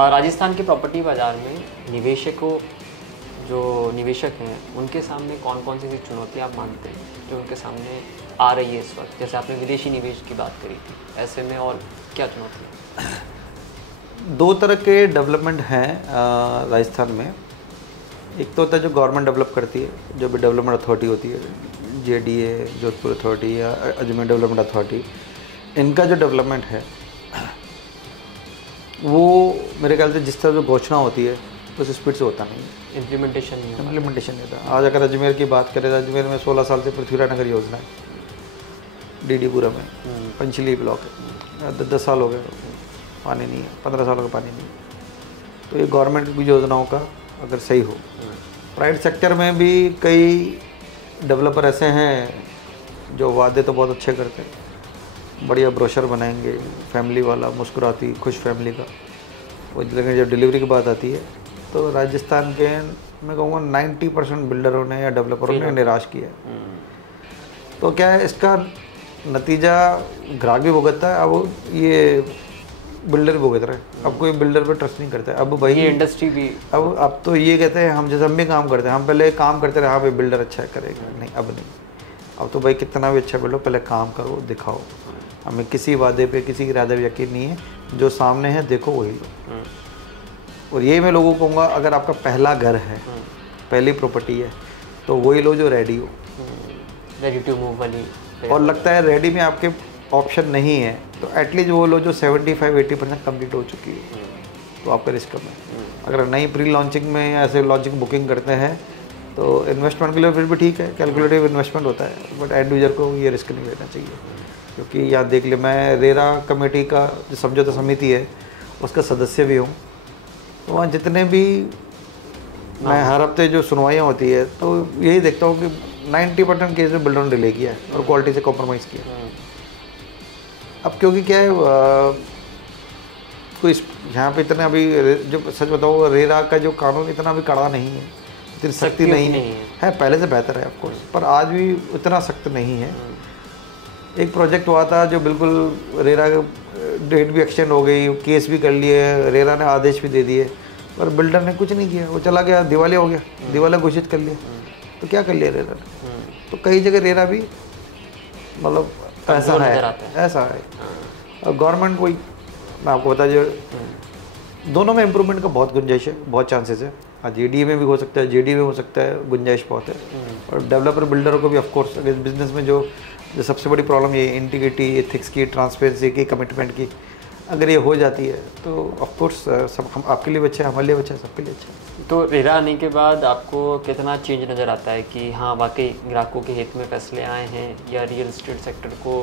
राजस्थान के प्रॉपर्टी बाज़ार में निवेशक हैं, उनके सामने कौन कौन सी चुनौतियाँ आप मानते हैं जो उनके सामने आ रही है इस वक्त? जैसे आपने विदेशी निवेश की बात करी थी, ऐसे में और क्या चुनौतियाँ? 2 तरह के डेवलपमेंट हैं राजस्थान में। एक तो होता है जो गवर्नमेंट डेवलप करती है, जो भी डेवलपमेंट अथॉरिटी होती है, JDA जोधपुर अथॉरिटी या अजमेर डेवलपमेंट अथॉरिटी, इनका जो डेवलपमेंट है वो मेरे ख्याल से जिस तरह जो घोषणा होती है उस स्पीड से होता नहीं है। इम्प्लीमेंटेशन नहीं होता। आज अगर अजमेर की बात करें तो अजमेर में 16 साल से पृथ्वीराज नगर योजना है, DD-पुरम में, पंचली ब्लॉक है, 10 साल हो गए, पानी नहीं है, 15 सालों का पानी नहीं है। तो ये गवर्नमेंट की योजनाओं का अगर सही हो। प्राइवेट सेक्टर में भी कई डेवलपर ऐसे हैं जो वादे तो बहुत अच्छे करते हैं, बढ़िया ब्रोशर बनाएंगे, फैमिली वाला, मुस्कुराती खुश फैमिली का, वो लेकिन जब डिलीवरी की बात आती है तो राजस्थान के मैं कहूँगा 90% बिल्डरों ने या डेवलपरों ने निराश किया। तो क्या है, इसका नतीजा ग्राहक भी भुगतता है। अब ये बिल्डर भी भुगत रहे हैं। अब कोई बिल्डर पे ट्रस्ट नहीं करता है। अब भाई ये इंडस्ट्री भी अब तो ये कहते हैं हम जैसे हम भी काम करते हैं, हम पहले काम करते रहे, हाँ भाई बिल्डर अच्छा करेगा, नहीं अब नहीं। अब तो भाई कितना भी अच्छा बिल्डर, पहले काम करो, दिखाओ। हमें किसी वादे पे, किसी इरादे पे यकीन नहीं है, जो सामने है देखो वही लो। और ये मैं लोगों को कहूँगा, अगर आपका पहला घर है, पहली प्रॉपर्टी है, तो वही लो जो रेडी हो, रेडी टू मूव वाली। और लगता है रेडी में आपके ऑप्शन नहीं है तो एटलीस्ट वो लो जो 75-80% कम्प्लीट हो चुकी है, तो आपका रिस्क कम है। अगर नहीं प्री लॉन्चिंग में या ऐसे लॉन्चिंग बुकिंग करते हैं तो इन्वेस्टमेंट के लिए फिर भी ठीक है, कैलकुलेटिव इन्वेस्टमेंट होता है, बट एंड यूजर को ये रिस्क नहीं लेना चाहिए। क्योंकि यहाँ देख ले, मैं रेरा कमेटी का जो समझौता समिति है उसका सदस्य भी हूँ, तो वहाँ जितने भी मैं हर हफ्ते जो सुनवाइयाँ होती है तो यही देखता हूँ कि 90% केस में बिल्डर ने डिले किया है और क्वालिटी से कॉम्प्रोमाइज़ किया। अब क्योंकि क्या है कोई यहाँ पे इतना अभी जो सच बताओ रेरा का जो कानून इतना अभी कड़ा नहीं है, इतनी सख्ती नहीं है, पहले से बेहतर है ऑफकोर्स, पर आज भी इतना सख्त नहीं है। एक प्रोजेक्ट हुआ था जो बिल्कुल रेरा डेट भी एक्सटेंड हो गई, केस भी कर लिए, रेरा ने आदेश भी दे दिए, पर बिल्डर ने कुछ नहीं किया, वो चला गया, दिवालिया हो गया, दिवालिया घोषित कर लिया। तो क्या कर लिया रेरा ने? तो कई जगह रेरा भी मतलब ऐसा है। और गवर्नमेंट वही मैं आपको बता जो दोनों में इम्प्रूवमेंट का बहुत गुंजाइश है, बहुत चांसेस है। हाँ, जेडीए में भी हो सकता है, जेडीए में हो सकता है, गुंजाइश बहुत है। और डेवलपर बिल्डर को भी ऑफकोर्स अगर बिजनेस में जो सबसे बड़ी प्रॉब्लम ये इंटीग्रिटी, एथिक्स की, ट्रांसपेरेंसी की, कमिटमेंट की, अगर ये हो जाती है तो ऑफकोर्स सब हम आपके लिए भी अच्छा है, हमारे लिए भी अच्छा है, सबके लिए अच्छा है। तो रेरा आने के बाद आपको कितना चेंज नज़र आता है कि हाँ वाकई ग्राहकों के हित में फैसले आए हैं, या रियल एस्टेट सेक्टर को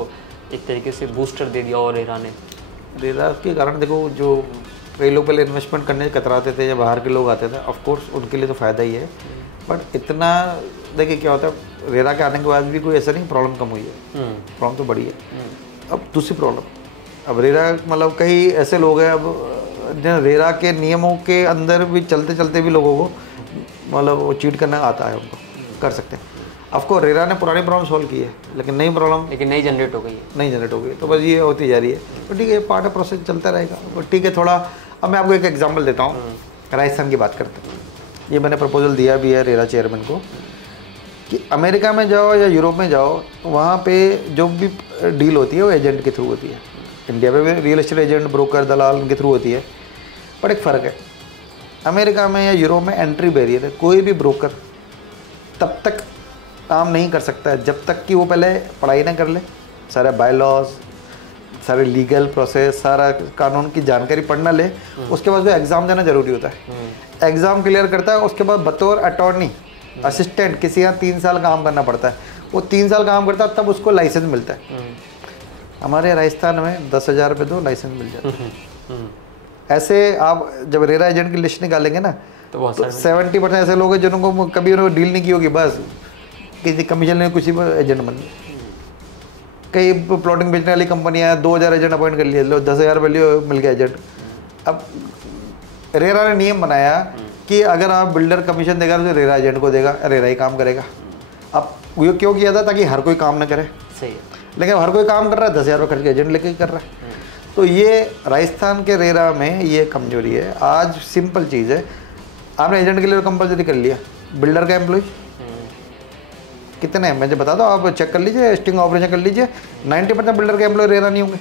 एक तरीके से बूस्टर दे दिया और रेरा ने? रेरा के कारण देखो, जो कई लोग पहले इन्वेस्टमेंट करने कतराते थे या बाहर के लोग आते थे, ऑफकोर्स उनके लिए तो फ़ायदा ही है, बट इतना देखिए क्या होता है, रेरा के आने के बाद भी कोई ऐसा नहीं प्रॉब्लम कम हुई है, प्रॉब्लम तो बढ़ी है। अब दूसरी प्रॉब्लम, अब रेरा मतलब कई ऐसे लोग हैं अब रेरा के नियमों के अंदर भी चलते चलते भी लोगों को मतलब वो चीट करना आता है, उनको कर सकते हैं। आपको रेरा ने पुरानी प्रॉब्लम सॉल्व की है, लेकिन नई प्रॉब्लम नई जनरेट हो गई है, नई जनरेट हो गई, तो बस ये होती जा रही है। तो ठीक है, पार्ट ऑफ प्रोसेस चलता रहेगा, और ठीक है थोड़ा। अब मैं आपको एक एग्जांपल देता हूँ, राजस्थान की बात करते हैं। ये मैंने प्रपोजल दिया भी है रेरा चेयरमैन को कि अमेरिका में जाओ या यूरोप में जाओ, वहाँ पे जो भी डील होती है वो एजेंट के थ्रू होती है। इंडिया में भी रियल एस्टेट एजेंट, ब्रोकर, दलाल इनके थ्रू होती है, पर एक फ़र्क है, अमेरिका में या यूरोप में एंट्री बैरियर है। कोई भी ब्रोकर तब तक काम नहीं कर सकता है जब तक कि वो पहले पढ़ाई ना कर ले, सारे बाय लॉज, सारे लीगल प्रोसेस, सारा कानून की जानकारी पढ़ना ले। उसके बाद वो एग्ज़ाम देना ज़रूरी होता है, एग्ज़ाम क्लियर करता है, उसके बाद बतौर अटॉर्नी असिस्टेंट किसी यहाँ 3 साल काम करना पड़ता है। वो 3 साल काम करता है तब उसको लाइसेंस मिलता है। हमारे राजस्थान में 10,000 रुपये दो लाइसेंस मिल जाता है। ऐसे आप जब रेरा एजेंट की लिस्ट निकालेंगे ना, तो 70% ऐसे लोग हैं जिनको कभी उन्होंने डील नहीं की होगी, बस किसी कमीशन ने कुछ एजेंट बन गए। कई प्लॉटिंग बेचने वाली कंपनियां 2,000 एजेंट अपॉइंट कर लिए, लो 10,000 रुपये लिए, मिल गया एजेंट। अब रेरा ने नियम बनाया कि अगर आप बिल्डर कमीशन देगा तो रेरा एजेंट को देगा, रेरा ही काम करेगा। अब ये क्यों किया था? ताकि हर कोई काम ना करे। सही है, लेकिन हर कोई काम कर रहा है, 10,000 रुपये खर्च के एजेंट लेके कर रहा है। तो ये राजस्थान के रेरा में ये कमजोरी है। आज सिंपल चीज़ है, आपने एजेंट के लिए कंपलसरी कर लिया, बिल्डर का एम्प्लॉय कितने हैं मुझे बता दो, आप चेक कर लीजिए, स्टिंग ऑपरेशन कर लीजिए, 90% बिल्डर के एम्प्लॉय रेरा नहीं होंगे,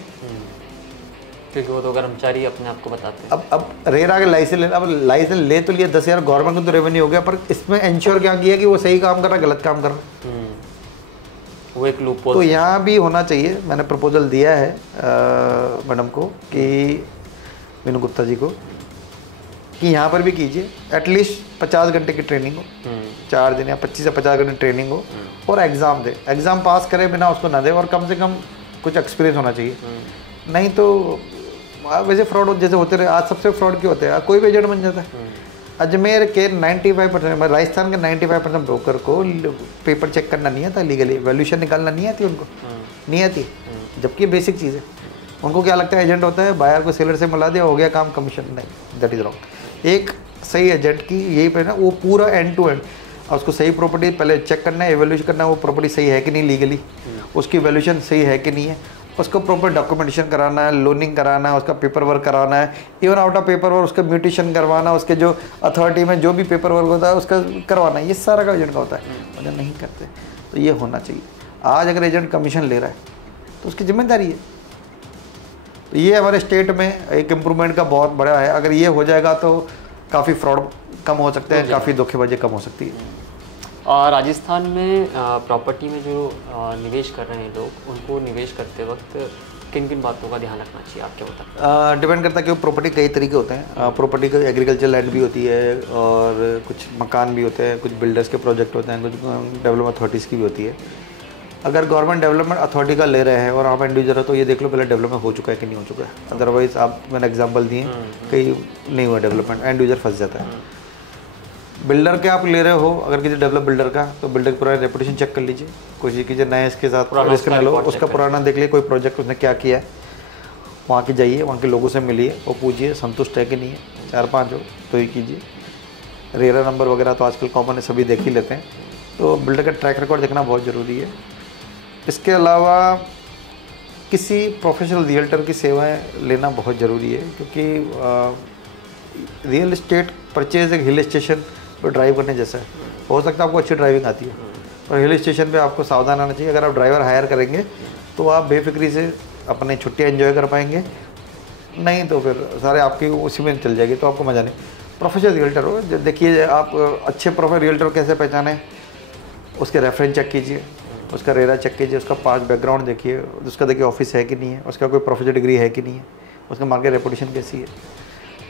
क्योंकि वो तो कर्मचारी अपने आप को बताते हैं। अब रेरा के लाइसेंस ले, अब लाइसेंस ले तो लिया 10,000, गवर्नमेंट को तो रेवेन्यू हो गया, पर इसमें इंश्योर क्या किया कि वो सही काम कर रहा है, गलत काम कर रहा है, वो एक लूपहोल। तो यहाँ भी होना चाहिए। मैंने प्रपोजल दिया है मैडम को कि मीनू गुप्ता जी को कि यहाँ पर भी कीजिए, एटलीस्ट 50 घंटे की ट्रेनिंग हो, 4 दिन या 25 से 50 घंटे ट्रेनिंग हो, और एग्ज़ाम दे, एग्ज़ाम पास करे बिना उसको ना दे, और कम से कम कुछ एक्सपीरियंस होना चाहिए। नहीं तो वैसे फ्रॉड जैसे होते रहे, आज सबसे फ्रॉड क्यों होते हैं, कोई भी एजेंट बन जाता है। अजमेर के 95%, राजस्थान के 95% ब्रोकर को पेपर चेक करना नहीं आता, लीगली वैल्यूएशन निकालना नहीं आती उनको, नहीं आती, जबकि बेसिक चीज़ है। उनको क्या लगता है एजेंट होता है, बायर को सेलर से मिला दिया, हो गया काम, कमीशन। नहीं, दैट इज़ रॉन्ग। एक सही एजेंट की यही पे ना, वो पूरा एंड टू एंड, और उसको सही प्रॉपर्टी पहले चेक करना है, एवेल्यूशन करना है, वो प्रॉपर्टी सही है कि नहीं लीगली, उसकी वैल्यूएशन सही है कि नहीं है, उसको प्रॉपर डॉक्यूमेंटेशन कराना है, लोनिंग कराना है, उसका पेपर वर्क कराना है, even out of paper work उसका म्यूटेशन करवाना, उसके जो अथॉरिटी में जो भी पेपर वर्क होता है उसका करवाना है, ये सारा का एजेंट का होता है, मगर नहीं करते। तो ये होना चाहिए। आज अगर एजेंट कमीशन ले रहा है तो उसकी जिम्मेदारी है। तो ये हमारे स्टेट में एक इम्प्रूवमेंट का बहुत बड़ा है। अगर ये हो जाएगा तो काफ़ी फ्रॉड कम हो सकते हैं, काफ़ी धोखेबाजी कम हो सकती है। और राजस्थान में प्रॉपर्टी में जो निवेश कर रहे हैं लोग, उनको निवेश करते वक्त किन किन बातों का ध्यान रखना चाहिए, आप क्या बताते हैं? डिपेंड करता है कि प्रॉपर्टी कई तरीके होते हैं। प्रॉपर्टी का एग्रीकल्चर लैंड भी होती है, और कुछ मकान भी होते हैं, कुछ बिल्डर्स के प्रोजेक्ट होते हैं, कुछ डेवलपमेंट अथॉरिटीज़ की भी होती है। अगर गवर्नमेंट डेवलपमेंट अथॉरिटी का ले रहे हैं और आप इंडिविजुअल हो तो ये देख लो पहले डेवलपमेंट हो चुका है कि नहीं हो चुका है। अदरवाइज आप, मैंने एग्जांपल दिए, कहीं नहीं हुआ डेवलपमेंट, इंडिविजुअल फंस जाता है। बिल्डर के आप ले रहे हो, अगर किसी डेवलप बिल्डर का, तो बिल्डर की पुरानी रेपुटेशन चेक कर लीजिए, कोशिश कीजिए नए इसके साथ रिस्क ना लो, उसका पुराना देख लीजिए, कोई प्रोजेक्ट उसने क्या किया है, वहाँ की जाइए, वहाँ के लोगों से मिलिए और पूछिए संतुष्ट है कि नहीं है, 4-5 हो तो ही कीजिए। रेरा नंबर वगैरह तो आजकल कॉमन है, सभी देख ही लेते हैं, तो बिल्डर का ट्रैक रिकॉर्ड देखना बहुत ज़रूरी है। इसके अलावा किसी प्रोफेशनल रियल्टर की सेवाएं लेना बहुत ज़रूरी है, क्योंकि रियल इस्टेट परचेज एक हिल स्टेशन पर ड्राइव करने जैसा है। हो सकता है आपको अच्छी ड्राइविंग आती है, पर हिल स्टेशन पे आपको सावधान रहना चाहिए। अगर आप ड्राइवर हायर करेंगे तो आप बेफिक्री से अपनी छुट्टियाँ एंजॉय कर पाएंगे, नहीं तो फिर सारे आपकी उसी में चल जाएगी, तो आपको मज़ा नहीं। प्रोफेशनल रियल्टर हो, जब देखिए आप अच्छे प्रोफेशनल रियल्टर कैसे पहचानें, उसके रेफरेंस चेक कीजिए, उसका रेरा चेक कीजिए, उसका पास्ट बैकग्राउंड देखिए, उसका देखिए ऑफिस है कि नहीं है, उसका कोई प्रोफेशनल डिग्री है कि नहीं है, उसका मार्केट रेपुटेशन कैसी है।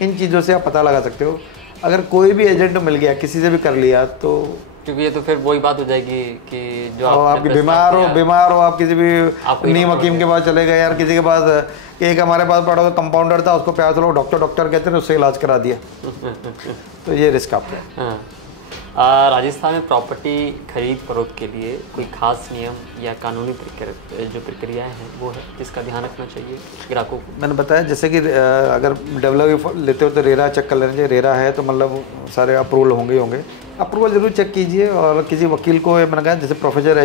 इन चीज़ों से आप पता लगा सकते हो। अगर कोई भी एजेंट मिल गया, किसी से भी कर लिया, तो क्योंकि ये तो फिर वही बात हो जाएगी कि जो आपकी बीमार हो आप किसी भी नीम हकीम के पास चले गए, यार किसी के पास, एक हमारे पास पड़ा तो कंपाउंडर था, उसको प्यार से लोग डॉक्टर कहते हैं, उससे इलाज करा दिया। तो ये रिस्क आपका है। राजस्थान में प्रॉपर्टी खरीद फरोख्त के लिए कोई खास नियम या कानूनी जो प्रक्रियाएं हैं वो है जिसका ध्यान रखना चाहिए ग्राहकों को? मैंने बताया, जैसे कि अगर डेवलप लेते हो तो रेरा चेक कर लेना चाहिए। रेरा है तो मतलब सारे अप्रूवल होंगे। अप्रूवल जरूर चेक कीजिए, और किसी वकील को, मैंने कहा जैसे प्रोफेशनल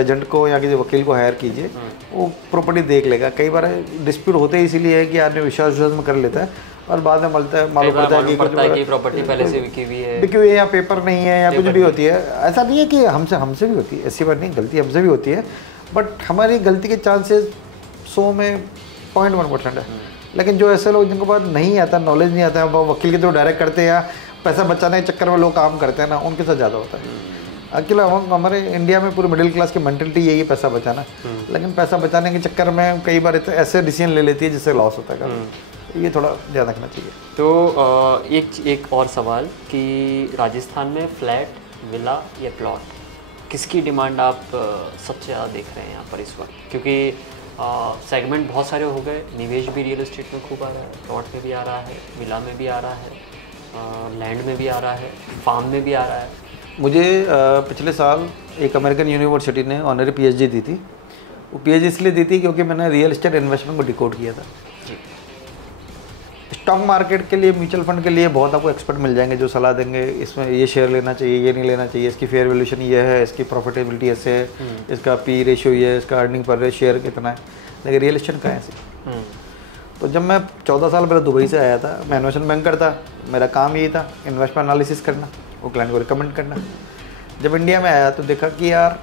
एजेंट को या किसी वकील को हायर कीजिए, वो प्रॉपर्टी देख लेगा। कई बार डिस्प्यूट होते ही इसीलिए है कि आदमी विश्वास में कर लेता है और बाद में मालूम पड़ता है कि प्रॉपर्टी पहले से बिकी हुई है या पेपर नहीं है या कुछ भी होती है। ऐसा नहीं है कि हमसे भी होती है, ऐसी बात नहीं, गलती हमसे भी होती है, बट हमारी गलती के चांसेस 100 में 0.1% है। लेकिन जो ऐसे लोग जिनको पास नहीं आता, नॉलेज नहीं आता है, वो वकील के थ्रू डायरेक्ट करते हैं या पैसा बचाने के चक्कर में लोग काम करते हैं ना, उनके साथ ज़्यादा होता है। अकेला हमारे इंडिया में पूरी मिडिल क्लास की मेंटलिटी यही है, पैसा बचाना। लेकिन पैसा बचाने के चक्कर में कई बार ऐसे डिसीजन ले लेती है जिससे लॉस होता है। ये थोड़ा ध्यान रखना चाहिए। तो एक और सवाल कि राजस्थान में फ्लैट, विला या प्लॉट, किसकी डिमांड आप सबसे ज़्यादा देख रहे हैं यहाँ पर इस वक्त? क्योंकि सेगमेंट बहुत सारे हो गए, निवेश भी रियल एस्टेट में खूब आ रहा है, प्लॉट में भी आ रहा है, विला में भी आ रहा है, लैंड में भी आ रहा है, फार्म में भी आ रहा है। मुझे पिछले साल एक अमेरिकन यूनिवर्सिटी ने ऑनरी पीएचडी दी थी। वो पीएचडी इसलिए दी थी क्योंकि मैंने रियल एस्टेट इन्वेस्टमेंट को डिकोड किया था। स्टॉक मार्केट के लिए, म्यूचुअल फंड के लिए बहुत आपको एक्सपर्ट मिल जाएंगे जो सलाह देंगे, इसमें ये शेयर लेना चाहिए, ये नहीं लेना चाहिए, इसकी फेयर वैल्यूएशन ये है, इसकी प्रॉफिटेबिलिटी ऐसे है, इसका पी रेशियो ये है, इसका अर्निंग पर शेयर कितना है। लेकिन रियल एस्टेट का ऐसे। तो जब मैं 14 साल पहले दुबई से आया था, मैं इन्वेस्टमेंट बैंकर था, मेरा काम यही था इन्वेस्टमेंट एनालिसिस करना, वो क्लाइंट को रिकमेंड करना। जब इंडिया में आया तो देखा कि यार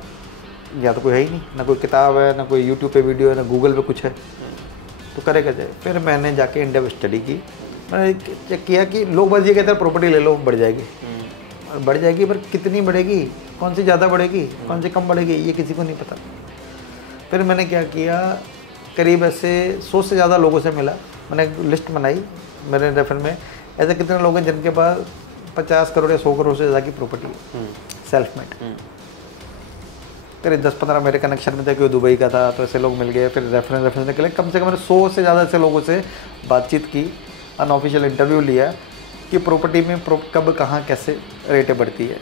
या तो कोई है ही नहीं, ना कोई किताब है, ना कोई यूट्यूब पे वीडियो है, ना गूगल पे कुछ है, तो करे कैसे? फिर मैंने जाके इंडिया में स्टडी की। मैंने चेक किया कि लोग बस ये कहते हैं प्रॉपर्टी ले लो बढ़ जाएगी, और बढ़ जाएगी, पर कितनी बढ़ेगी, कौन सी ज़्यादा बढ़ेगी, कौन सी कम बढ़ेगी, ये किसी को नहीं पता। फिर मैंने क्या किया, करीब ऐसे 100 से ज़्यादा लोगों से मिला, मैंने एक लिस्ट बनाई मेरे रेफर में, ऐसे कितने लोग हैं जिनके पास 50 करोड़ या 100 करोड़ से ज़्यादा की प्रॉपर्टी है, सेल्फ मेड। करीब 10-15 मेरे कनेक्शन में थे कि वो दुबई का था, तो ऐसे लोग मिल गए। फिर रेफरेंस निकले, कम से कम मैंने 100 से ज़्यादा ऐसे लोगों से बातचीत की, अनऑफिशियल इंटरव्यू लिया कि प्रॉपर्टी में कब कहाँ कैसे रेटें बढ़ती है।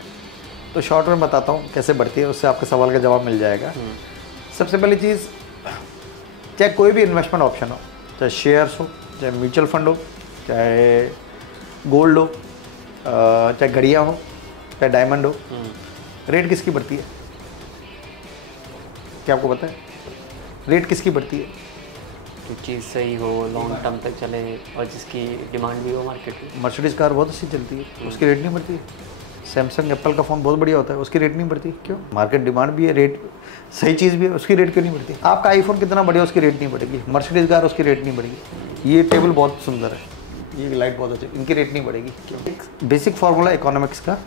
तो शॉर्ट में बताता हूँ कैसे बढ़ती है, उससे आपके सवाल का जवाब मिल जाएगा। सबसे पहली चीज़, चाहे कोई भी इन्वेस्टमेंट ऑप्शन हो, चाहे शेयर्स हो, चाहे म्यूचुअल फंड हो, चाहे गोल्ड हो, चाहे घड़ियाँ हो, चाहे डायमंड हो, रेट किसकी बढ़ती है? क्या आपको पता है रेट किसकी बढ़ती है? जो चीज़ सही हो, लॉन्ग टर्म तक चले और जिसकी डिमांड भी हो मार्केट में। मर्सिडीज़ कार बहुत अच्छी चलती है, उसकी रेट नहीं बढ़ती है। सैमसंग एप्पल का फ़ोन बहुत बढ़िया होता है, उसकी रेट नहीं बढ़ती। क्यों? मार्केट डिमांड भी है, रेट सही चीज़ भी है, उसकी रेट क्यों नहीं बढ़ती? आपका आईफोन कितना बढ़िया, उसकी रेट नहीं बढ़ेगी। मर्सिडीज़ कार, उसकी रेट नहीं बढ़ेगी। ये टेबल बहुत सुंदर है, ये लाइट बहुत अच्छी, इनकी रेट नहीं बढ़ेगी। क्यों? बेसिक फार्मूला इकोनॉमिक्स का,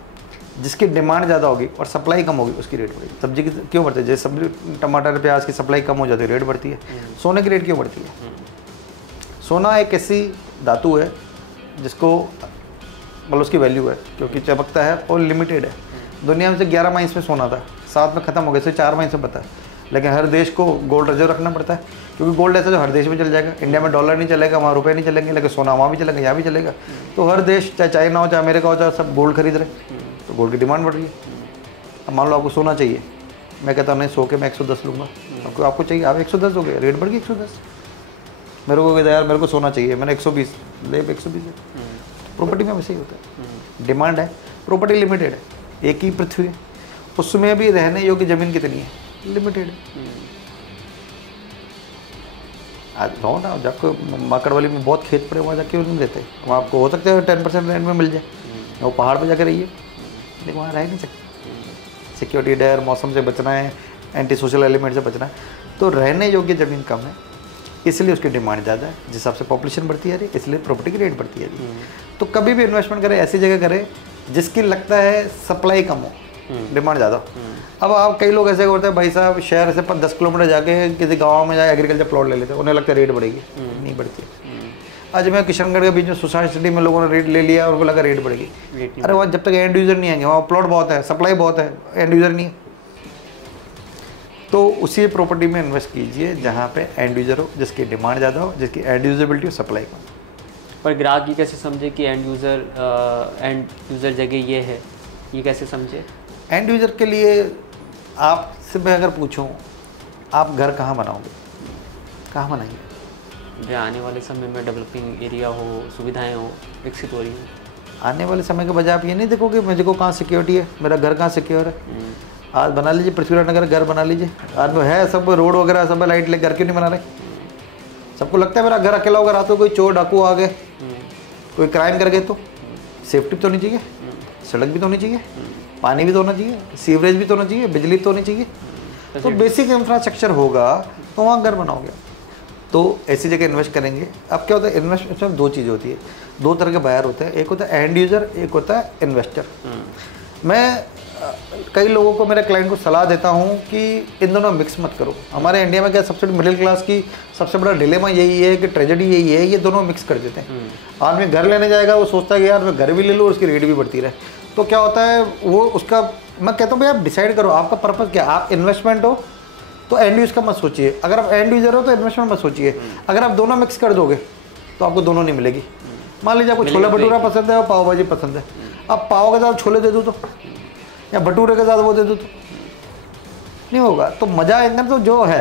जिसकी डिमांड ज़्यादा होगी और सप्लाई कम होगी उसकी रेट बढ़ेगी। सब्जी की क्यों बढ़ती है? जैसे सब्जी टमाटर प्याज की सप्लाई कम हो जाती है, रेट बढ़ती है। सोने की रेट क्यों बढ़ती है? सोना एक ऐसी धातु है जिसको मतलब उसकी वैल्यू है, क्योंकि चमकता है और लिमिटेड है। दुनिया में से 11 माइंस में सोना था, 7 में ख़त्म हो गया, सिर्फ 4 माइंस में बता है। लेकिन हर देश को गोल्ड रिजर्व रखना पड़ता है, क्योंकि गोल्ड ऐसा जो हर देश में चल जाएगा। इंडिया में डॉलर नहीं चलेगा, वहाँ रुपये नहीं चलेंगे, लेकिन सोना वहाँ भी चलेगा, यहाँ भी चलेगा। तो हर देश, चाहे चाइना हो, चाहे अमेरिका हो, चाहे सब गोल्ड खरीद रहे। तो गोल्ड की डिमांड बढ़ रही है। अब मान लो आपको सोना चाहिए, मैं कहता हूँ नहीं 100 के मैं 110 लूँगा, आपको चाहिए, आप 110 हो गए, रेट बढ़ गई 110। मेरे को कहता यार मेरे को सोना चाहिए, मैंने 120 ले, 120 है। प्रॉपर्टी में वैसे ही होता है, डिमांड है, प्रॉपर्टी लिमिटेड है, एक ही पृथ्वी है, उसमें भी रहने योग्य ज़मीन कितनी है, लिमिटेड है। आज रहो ना, जाकर माकड़वाली में बहुत खेत पड़े, वहाँ जाके क्यों नहीं रहते, वहाँ आपको हो सकता है 10% रेंट में मिल जाए, वो पहाड़ पर जाकर रहिए, लेकिन वहाँ रह नहीं सकते। सिक्योरिटी डर, मौसम से बचना है, एंटी सोशल एलिमेंट से बचना है, तो रहने योग्य ज़मीन कम है, इसलिए उसकी डिमांड ज़्यादा है, जिस हिसाब से पॉपुलेशन बढ़ती है इसलिए प्रॉपर्टी की रेट बढ़ती है। तो कभी भी इन्वेस्टमेंट करें ऐसी जगह करें जिसकी लगता है सप्लाई कम हो, डिमांड ज़्यादा हो। अब आप कई लोग ऐसे करते हैं भाई साहब, शहर से 10 किलोमीटर जाके किसी गाँव में जाए एग्रीकल्चर प्लॉट ले लेते हैं, उन्हें लगता है रेट बढ़ेगी, नहीं बढ़ती है। आज मैं किशनगढ़ के बीच में सुशांत सिटी में लोगों ने रेट ले लिया और उनको लगा रेट बढ़ेगी, अरे वहाँ जब तक एंड यूज़र नहीं आएंगे, वहाँ प्लॉट बहुत है, सप्लाई बहुत है, एंड यूज़र नहीं है। तो उसी प्रॉपर्टी में इन्वेस्ट कीजिए जहाँ पे एंड यूज़र हो, जिसकी डिमांड ज़्यादा हो, जिसकी एंड यूजेबिलिटी हो, सप्लाई कम। पर ग्राहक ये कैसे समझे कि एंड यूज़र जगह ये है, ये कैसे समझे? एंड यूज़र के लिए आपसे मैं अगर पूछूं, आप घर कहाँ बनाओगे, कहाँ बनाएंगे? जो आने वाले समय में डेवलपिंग एरिया हो, सुविधाएं हो, विकसित हो रही हो। आने वाले समय के बजाय आप ये नहीं देखोगे मुझे को कहाँ सिक्योरिटी है, मेरा घर कहाँ सिक्योर है। आज बना लीजिए पृथ्वीराज नगर, घर बना लीजिए, आज है सब रोड वगैरह सब लाइट ले, घर क्यों नहीं बना रहे? सबको लगता है मेरा घर अकेला होगा, रात को कोई चोर डाकू आ गए, कोई क्राइम कर गए, तो सेफ्टी तो होनी चाहिए, सड़क भी तो होनी चाहिए, पानी भी तो होना चाहिए, सीवरेज भी तो होना चाहिए, बिजली तो होनी चाहिए। तो बेसिक इंफ्रास्ट्रक्चर होगा तो वहाँ घर बनाओगे, तो ऐसी जगह इन्वेस्ट करेंगे। अब क्या होता है, इन्वेस्टमेंट में दो चीज़ होती है, दो तरह के बायर होते हैं, एक होता है एंड यूज़र, एक होता है इन्वेस्टर। मैं कई लोगों को, मेरे क्लाइंट को सलाह देता हूँ कि इन दोनों मिक्स मत करो। हमारे इंडिया में क्या सबसे मिडिल क्लास की सबसे बड़ा डिलेमा यही है कि ट्रेजेडी यही है, ये दोनों मिक्स कर देते हैं। आदमी घर लेने जाएगा, वो सोचता है कि यार मैं घर भी ले लूँ, उसकी रेट भी बढ़ती रहे, तो क्या होता है वो उसका, मैं कहता हूँ भाई आप डिसाइड करो आपका पर्पज़ क्या। आप इन्वेस्टमेंट हो तो एंड यूज़ का मत सोचिए, अगर आप एंड यूज़र हो तो इन्वेस्टमेंट मत सोचिए। अगर आप दोनों मिक्स कर दोगे तो आपको दोनों नहीं मिलेगी। मान लीजिए आपको छोला भटूरा पसंद है और पाव भाजी पसंद है, अब पाव के साथ छोले दे दो तो, या भटूरे के साथ वो दे दो तो नहीं होगा। तो मज़ा आएगा तो जो है,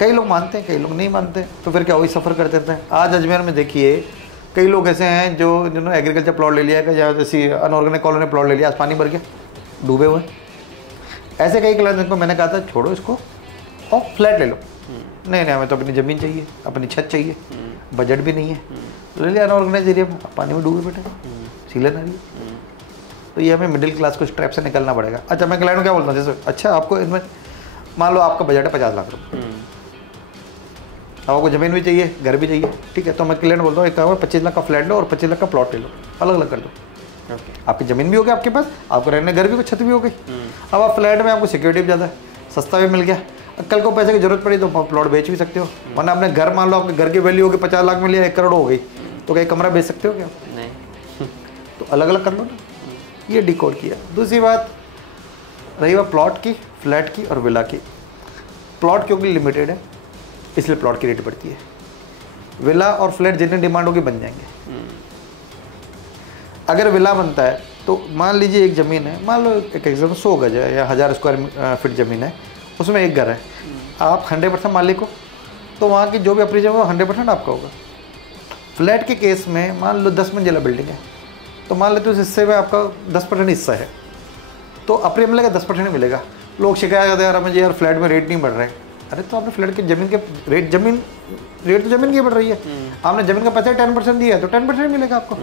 कई लोग मानते हैं, कई लोग नहीं मानते, तो फिर क्या वही सफ़र करते रहते हैं। आज अजमेर में देखिए कई लोग ऐसे हैं जो जिन्होंने एग्रीकल्चर प्लॉट ले लिया है, या जैसी अनऑर्गेनिक कॉलोनी प्लॉट ले लिया, आज पानी भर के डूबे हुए। ऐसे कई क्लाइंट्स को मैंने कहा था छोड़ो इसको और फ्लैट ले लो, नहीं हमें तो अपनी ज़मीन चाहिए, अपनी छत चाहिए, बजट भी नहीं है, ले लिया अनऑर्गेनाइज एरिया में, पानी में डूबे बैठे, सीलन आ रही है। तो ये हमें मिडिल क्लास को स्ट्रैप से निकलना पड़ेगा। अच्छा मैं क्लाइंट को क्या बोलता हूँ, जैसे अच्छा आपको इन्वेस्ट, मान लो आपका बजट है 50 लाख रुपये, आपको ज़मीन भी चाहिए, घर भी चाहिए, ठीक है, तो मैं क्लाइंट बोलता हूँ एक काम 25 लाख का फ्लैट लो और 25 लाख का प्लॉट ले लो, अलग अलग कर दो। आपकी ज़मीन भी हो गई आपके पास, आपको रहने घर भी, छत भी हो गई। अब आप फ्लैट में आपको सिक्योरिटी भी ज़्यादा है, सस्ता भी मिल गया, कल को पैसे की जरूरत पड़ी तो प्लॉट बेच भी सकते हो। वरना अपने घर, मान लो आपके घर की वैल्यू होगी 50 लाख में लिया, 1 करोड़ हो गई, तो कहीं कमरा बेच सकते हो क्या? नहीं। तो अलग अलग कर लो ना, ये डिकोड किया। दूसरी बात रही बात प्लॉट की, फ्लैट की और विला की। प्लॉट क्योंकि लिमिटेड है इसलिए प्लॉट की रेट बढ़ती है, विला और फ्लैट जितनी डिमांड होगी बन जाएंगे। अगर विला बनता है तो मान लीजिए एक ज़मीन है, मान लो एक एग्जाम्पल 100 गज है या 1000 स्क्वायर फीट ज़मीन है, उसमें एक घर है, आप 100% मालिक हो, तो वहाँ की जो भी अप्रीजल होगा 100% आपका होगा। फ्लैट के केस में मान लो 10 मंजिला बिल्डिंग है, तो मान लेते उस हिस्से में आपका 10% हिस्सा है, तो अप्रीजल मिलेगा 10% मिलेगा। लोग शिकायत करते हैं यार मुझे यार फ्लैट में रेट नहीं बढ़ रहे हैं। अरे तो आपने फ्लैट की ज़मीन के रेट तो ज़मीन की बढ़ रही है, आपने ज़मीन का पैसा 10% दिया है तो 10% मिलेगा आपको।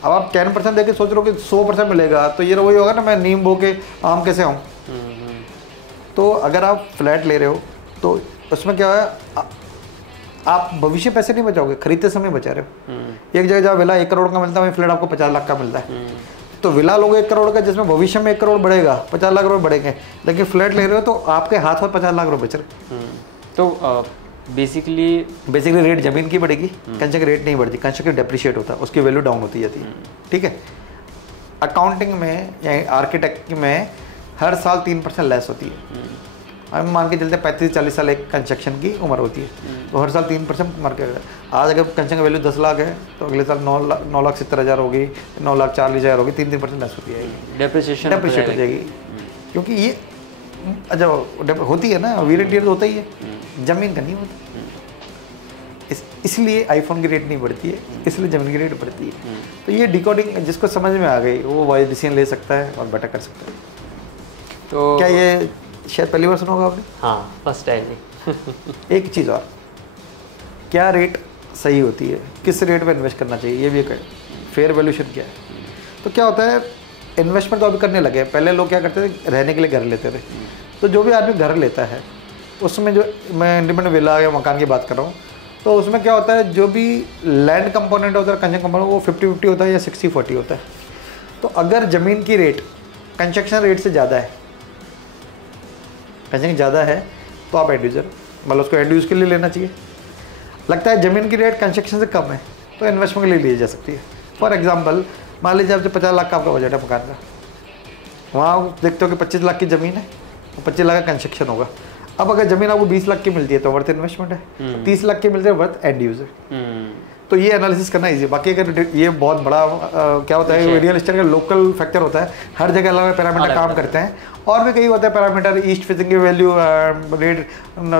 अब आप 10% देके सोच रहे हो कि 100% मिलेगा, तो ये वही होगा ना, मैं नीम बो के आम कैसे आऊँ। तो अगर आप फ्लैट ले रहे हो तो उसमें क्या है, आप भविष्य पैसे नहीं बचाओगे, खरीदते समय बचा रहे हो। एक जगह जहाँ विला 1 करोड़ का मिलता है वहीं फ्लैट आपको 50 लाख का मिलता है। तो विला लोगे 1 करोड़ का, जिसमें भविष्य में 1 करोड़ बढ़ेगा, 50 लाख रुपये बढ़ेंगे, लेकिन फ्लैट ले रहे हो तो आपके हाथ में 50 लाख रुपये बच रहे। तो बेसिकली रेट ज़मीन की बढ़ेगी, कंस्ट्रक्शन की रेट नहीं बढ़ती, कंस्ट्रक्शन डिप्रिशिएट होता है, उसकी वैल्यू डाउन होती जाती है। ठीक है, अकाउंटिंग में या आर्किटेक्ट में हर साल 3% लेस होती है। हम मान के चलते 35-40 साल एक कंस्ट्रक्शन की उम्र होती है, तो हर साल 3% मार्केट है। आज अगर कंस्ट्रक्शन का वैल्यू 10 लाख है तो अगले साल 9,70,000 होगी, 9,40,000 होगी, 3% लेस होती है, डेप्रिसिएशन हो जाएगी। क्योंकि ये जब होती है ना, वीर एंड टियर होता ही है, ज़मीन का नहीं होता। इसलिए आईफोन की रेट नहीं बढ़ती है, इसलिए ज़मीन की रेट बढ़ती है। तो ये डिकोडिंग जिसको समझ में आ गई वो वाइज डिसीजन ले सकता है और बेटर कर सकता है। तो क्या ये शायद पहली बार सुना होगा आपने? हाँ, फर्स्ट टाइम। एक चीज़ और, क्या रेट सही होती है, किस रेट पे इन्वेस्ट करना चाहिए, ये भी एक फेयर वैल्यूएशन क्या है। तो क्या होता है, इन्वेस्टमेंट तो अभी करने लगे। पहले लोग क्या करते थे, रहने के लिए घर लेते थे। तो जो भी आदमी घर लेता है उसमें, जो मैं इंडिपेंडेंट विला या मकान की बात कर रहा हूँ, तो उसमें क्या होता है, जो भी लैंड कंपोनेंट होता है, कंस्ट्रक्शन कंपोनेंट, वो 50-50 होता है या 60-40 होता है। तो अगर ज़मीन की रेट कंस्ट्रक्शन रेट से ज़्यादा है, कंस्ट्रक्शन ज़्यादा है, तो आप एंड यूज़र, मतलब उसको एंड यूज़ के लिए लेना चाहिए। लगता है ज़मीन की रेट कंस्ट्रक्शन से कम है, तो इन्वेस्टमेंट के लिए ली जा सकती है। फॉर एग्जांपल, मान लीजिए आपसे 50 लाख का आपका बजट है मकान का, वहाँ देखते हो कि 25 लाख की ज़मीन है, 25 लाख का कंस्ट्रक्शन होगा। अब अगर ज़मीन आपको 20 लाख की मिलती है तो वर्थ इन्वेस्टमेंट है, 30 लाख की मिलती है वर्थ एंड यूज़ है। तो ये एनालिसिस करना इजी है। बाकी अगर ये बहुत बड़ा क्या होता है, रियल एस्टेट का लोकल फैक्टर होता है, हर जगह अलग अलग पैरामीटर काम करते हैं। और भी कई होते हैं पैरामीटर, ईस्ट फेसिंग की वैल्यू रेट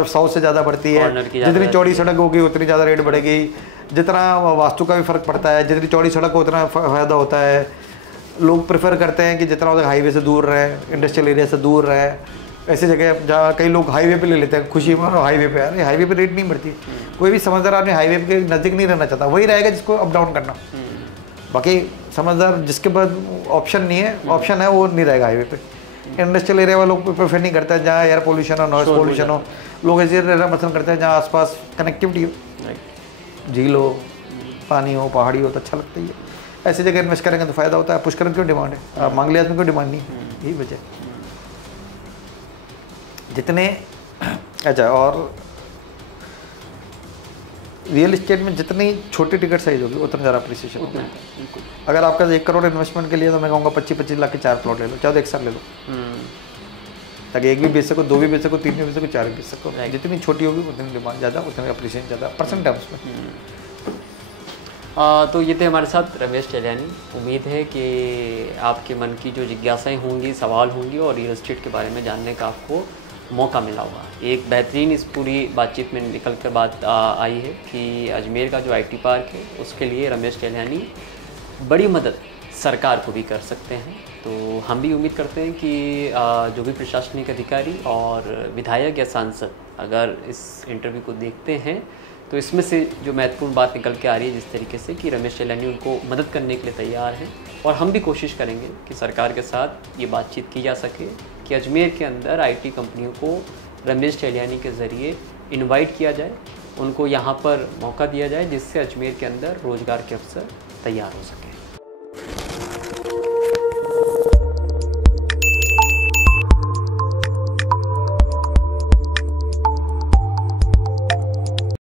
साउथ से ज़्यादा बढ़ती है, जितनी चौड़ी सड़क होगी उतनी ज़्यादा रेट बढ़ेगी, जितना वास्तु का भी फ़र्क पड़ता है, जितनी चौड़ी सड़क हो उतना फ़ायदा होता है। लोग प्रेफर करते हैं कि जितना होता है हाईवे से दूर रहे, इंडस्ट्रियल एरिया से दूर रहे। ऐसी जगह जहाँ कई लोग हाईवे पे ले लेते हैं, खुशी में हाईवे पे, अरे हाईवे पे रेट नहीं बढ़ती। कोई भी समझदार आदमी हाईवे के नज़दीक नहीं रहना चाहता, वही रहेगा जिसको अप डाउन करना। बाकी समझदार जिसके पास ऑप्शन नहीं है, ऑप्शन है, वो नहीं रहेगा हाईवे पे। इंडस्ट्रियल एरिया वालों को प्रेफर नहीं करता है जहाँ एयर पोल्यूशन हो, नॉइस पोल्यूशन हो। लोग ऐसे रहना पसंद करते हैं जहाँ आसपास कनेक्टिविटी हो, झील हो, पानी हो, पहाड़ी हो, तो अच्छा लगता ही है। ऐसी जगह इन्वेस्ट करेंगे तो फ़ायदा होता है। पुष्करम क्यों डिमांड है, मांगली आदमी क्यों डिमांड नहीं है, यही वजह। जितने अच्छा, और रियल एस्टेट में जितनी छोटी टिकट साइज होगी उतना ज़्यादा अप्रिसिएशन होता है। अगर आपका 1 करोड़ इन्वेस्टमेंट के लिए, तो मैं कहूँगा 25-25 लाख के 4 प्लॉट ले लो, चाहे तो एक साथ ले लो, ताकि एक भी बेच सको, 2 भी बेच सको, 3 भी बेच सको, 4 भी बेच सको। जितनी छोटी होगी उतनी डिमांड ज़्यादा, उतनी अप्रिसिएशन ज़्यादा, परसेंट है उसमें। तो ये थे हमारे साथ रमेश चलियानी। उम्मीद है कि आपके मन की जो जिज्ञासाएं होंगी, सवाल होंगी, और रियल एस्टेट के बारे में जानने का आपको मौका मिला होगा। एक बेहतरीन इस पूरी बातचीत में निकल कर बात आई है कि अजमेर का जो IT पार्क है उसके लिए रमेश चलियानी बड़ी मदद सरकार को भी कर सकते हैं। तो हम भी उम्मीद करते हैं कि जो भी प्रशासनिक अधिकारी और विधायक या सांसद अगर इस इंटरव्यू को देखते हैं तो इसमें से जो महत्वपूर्ण बात निकल के आ रही है जिस तरीके से कि रमेश चलियानी उनको मदद करने के लिए तैयार हैं, और हम भी कोशिश करेंगे कि सरकार के साथ ये बातचीत की जा सके कि अजमेर के अंदर IT कंपनियों को रमेश चलियानी के ज़रिए इनवाइट किया जाए, उनको यहाँ पर मौका दिया जाए, जिससे अजमेर के अंदर रोज़गार के अवसर तैयार हो सके।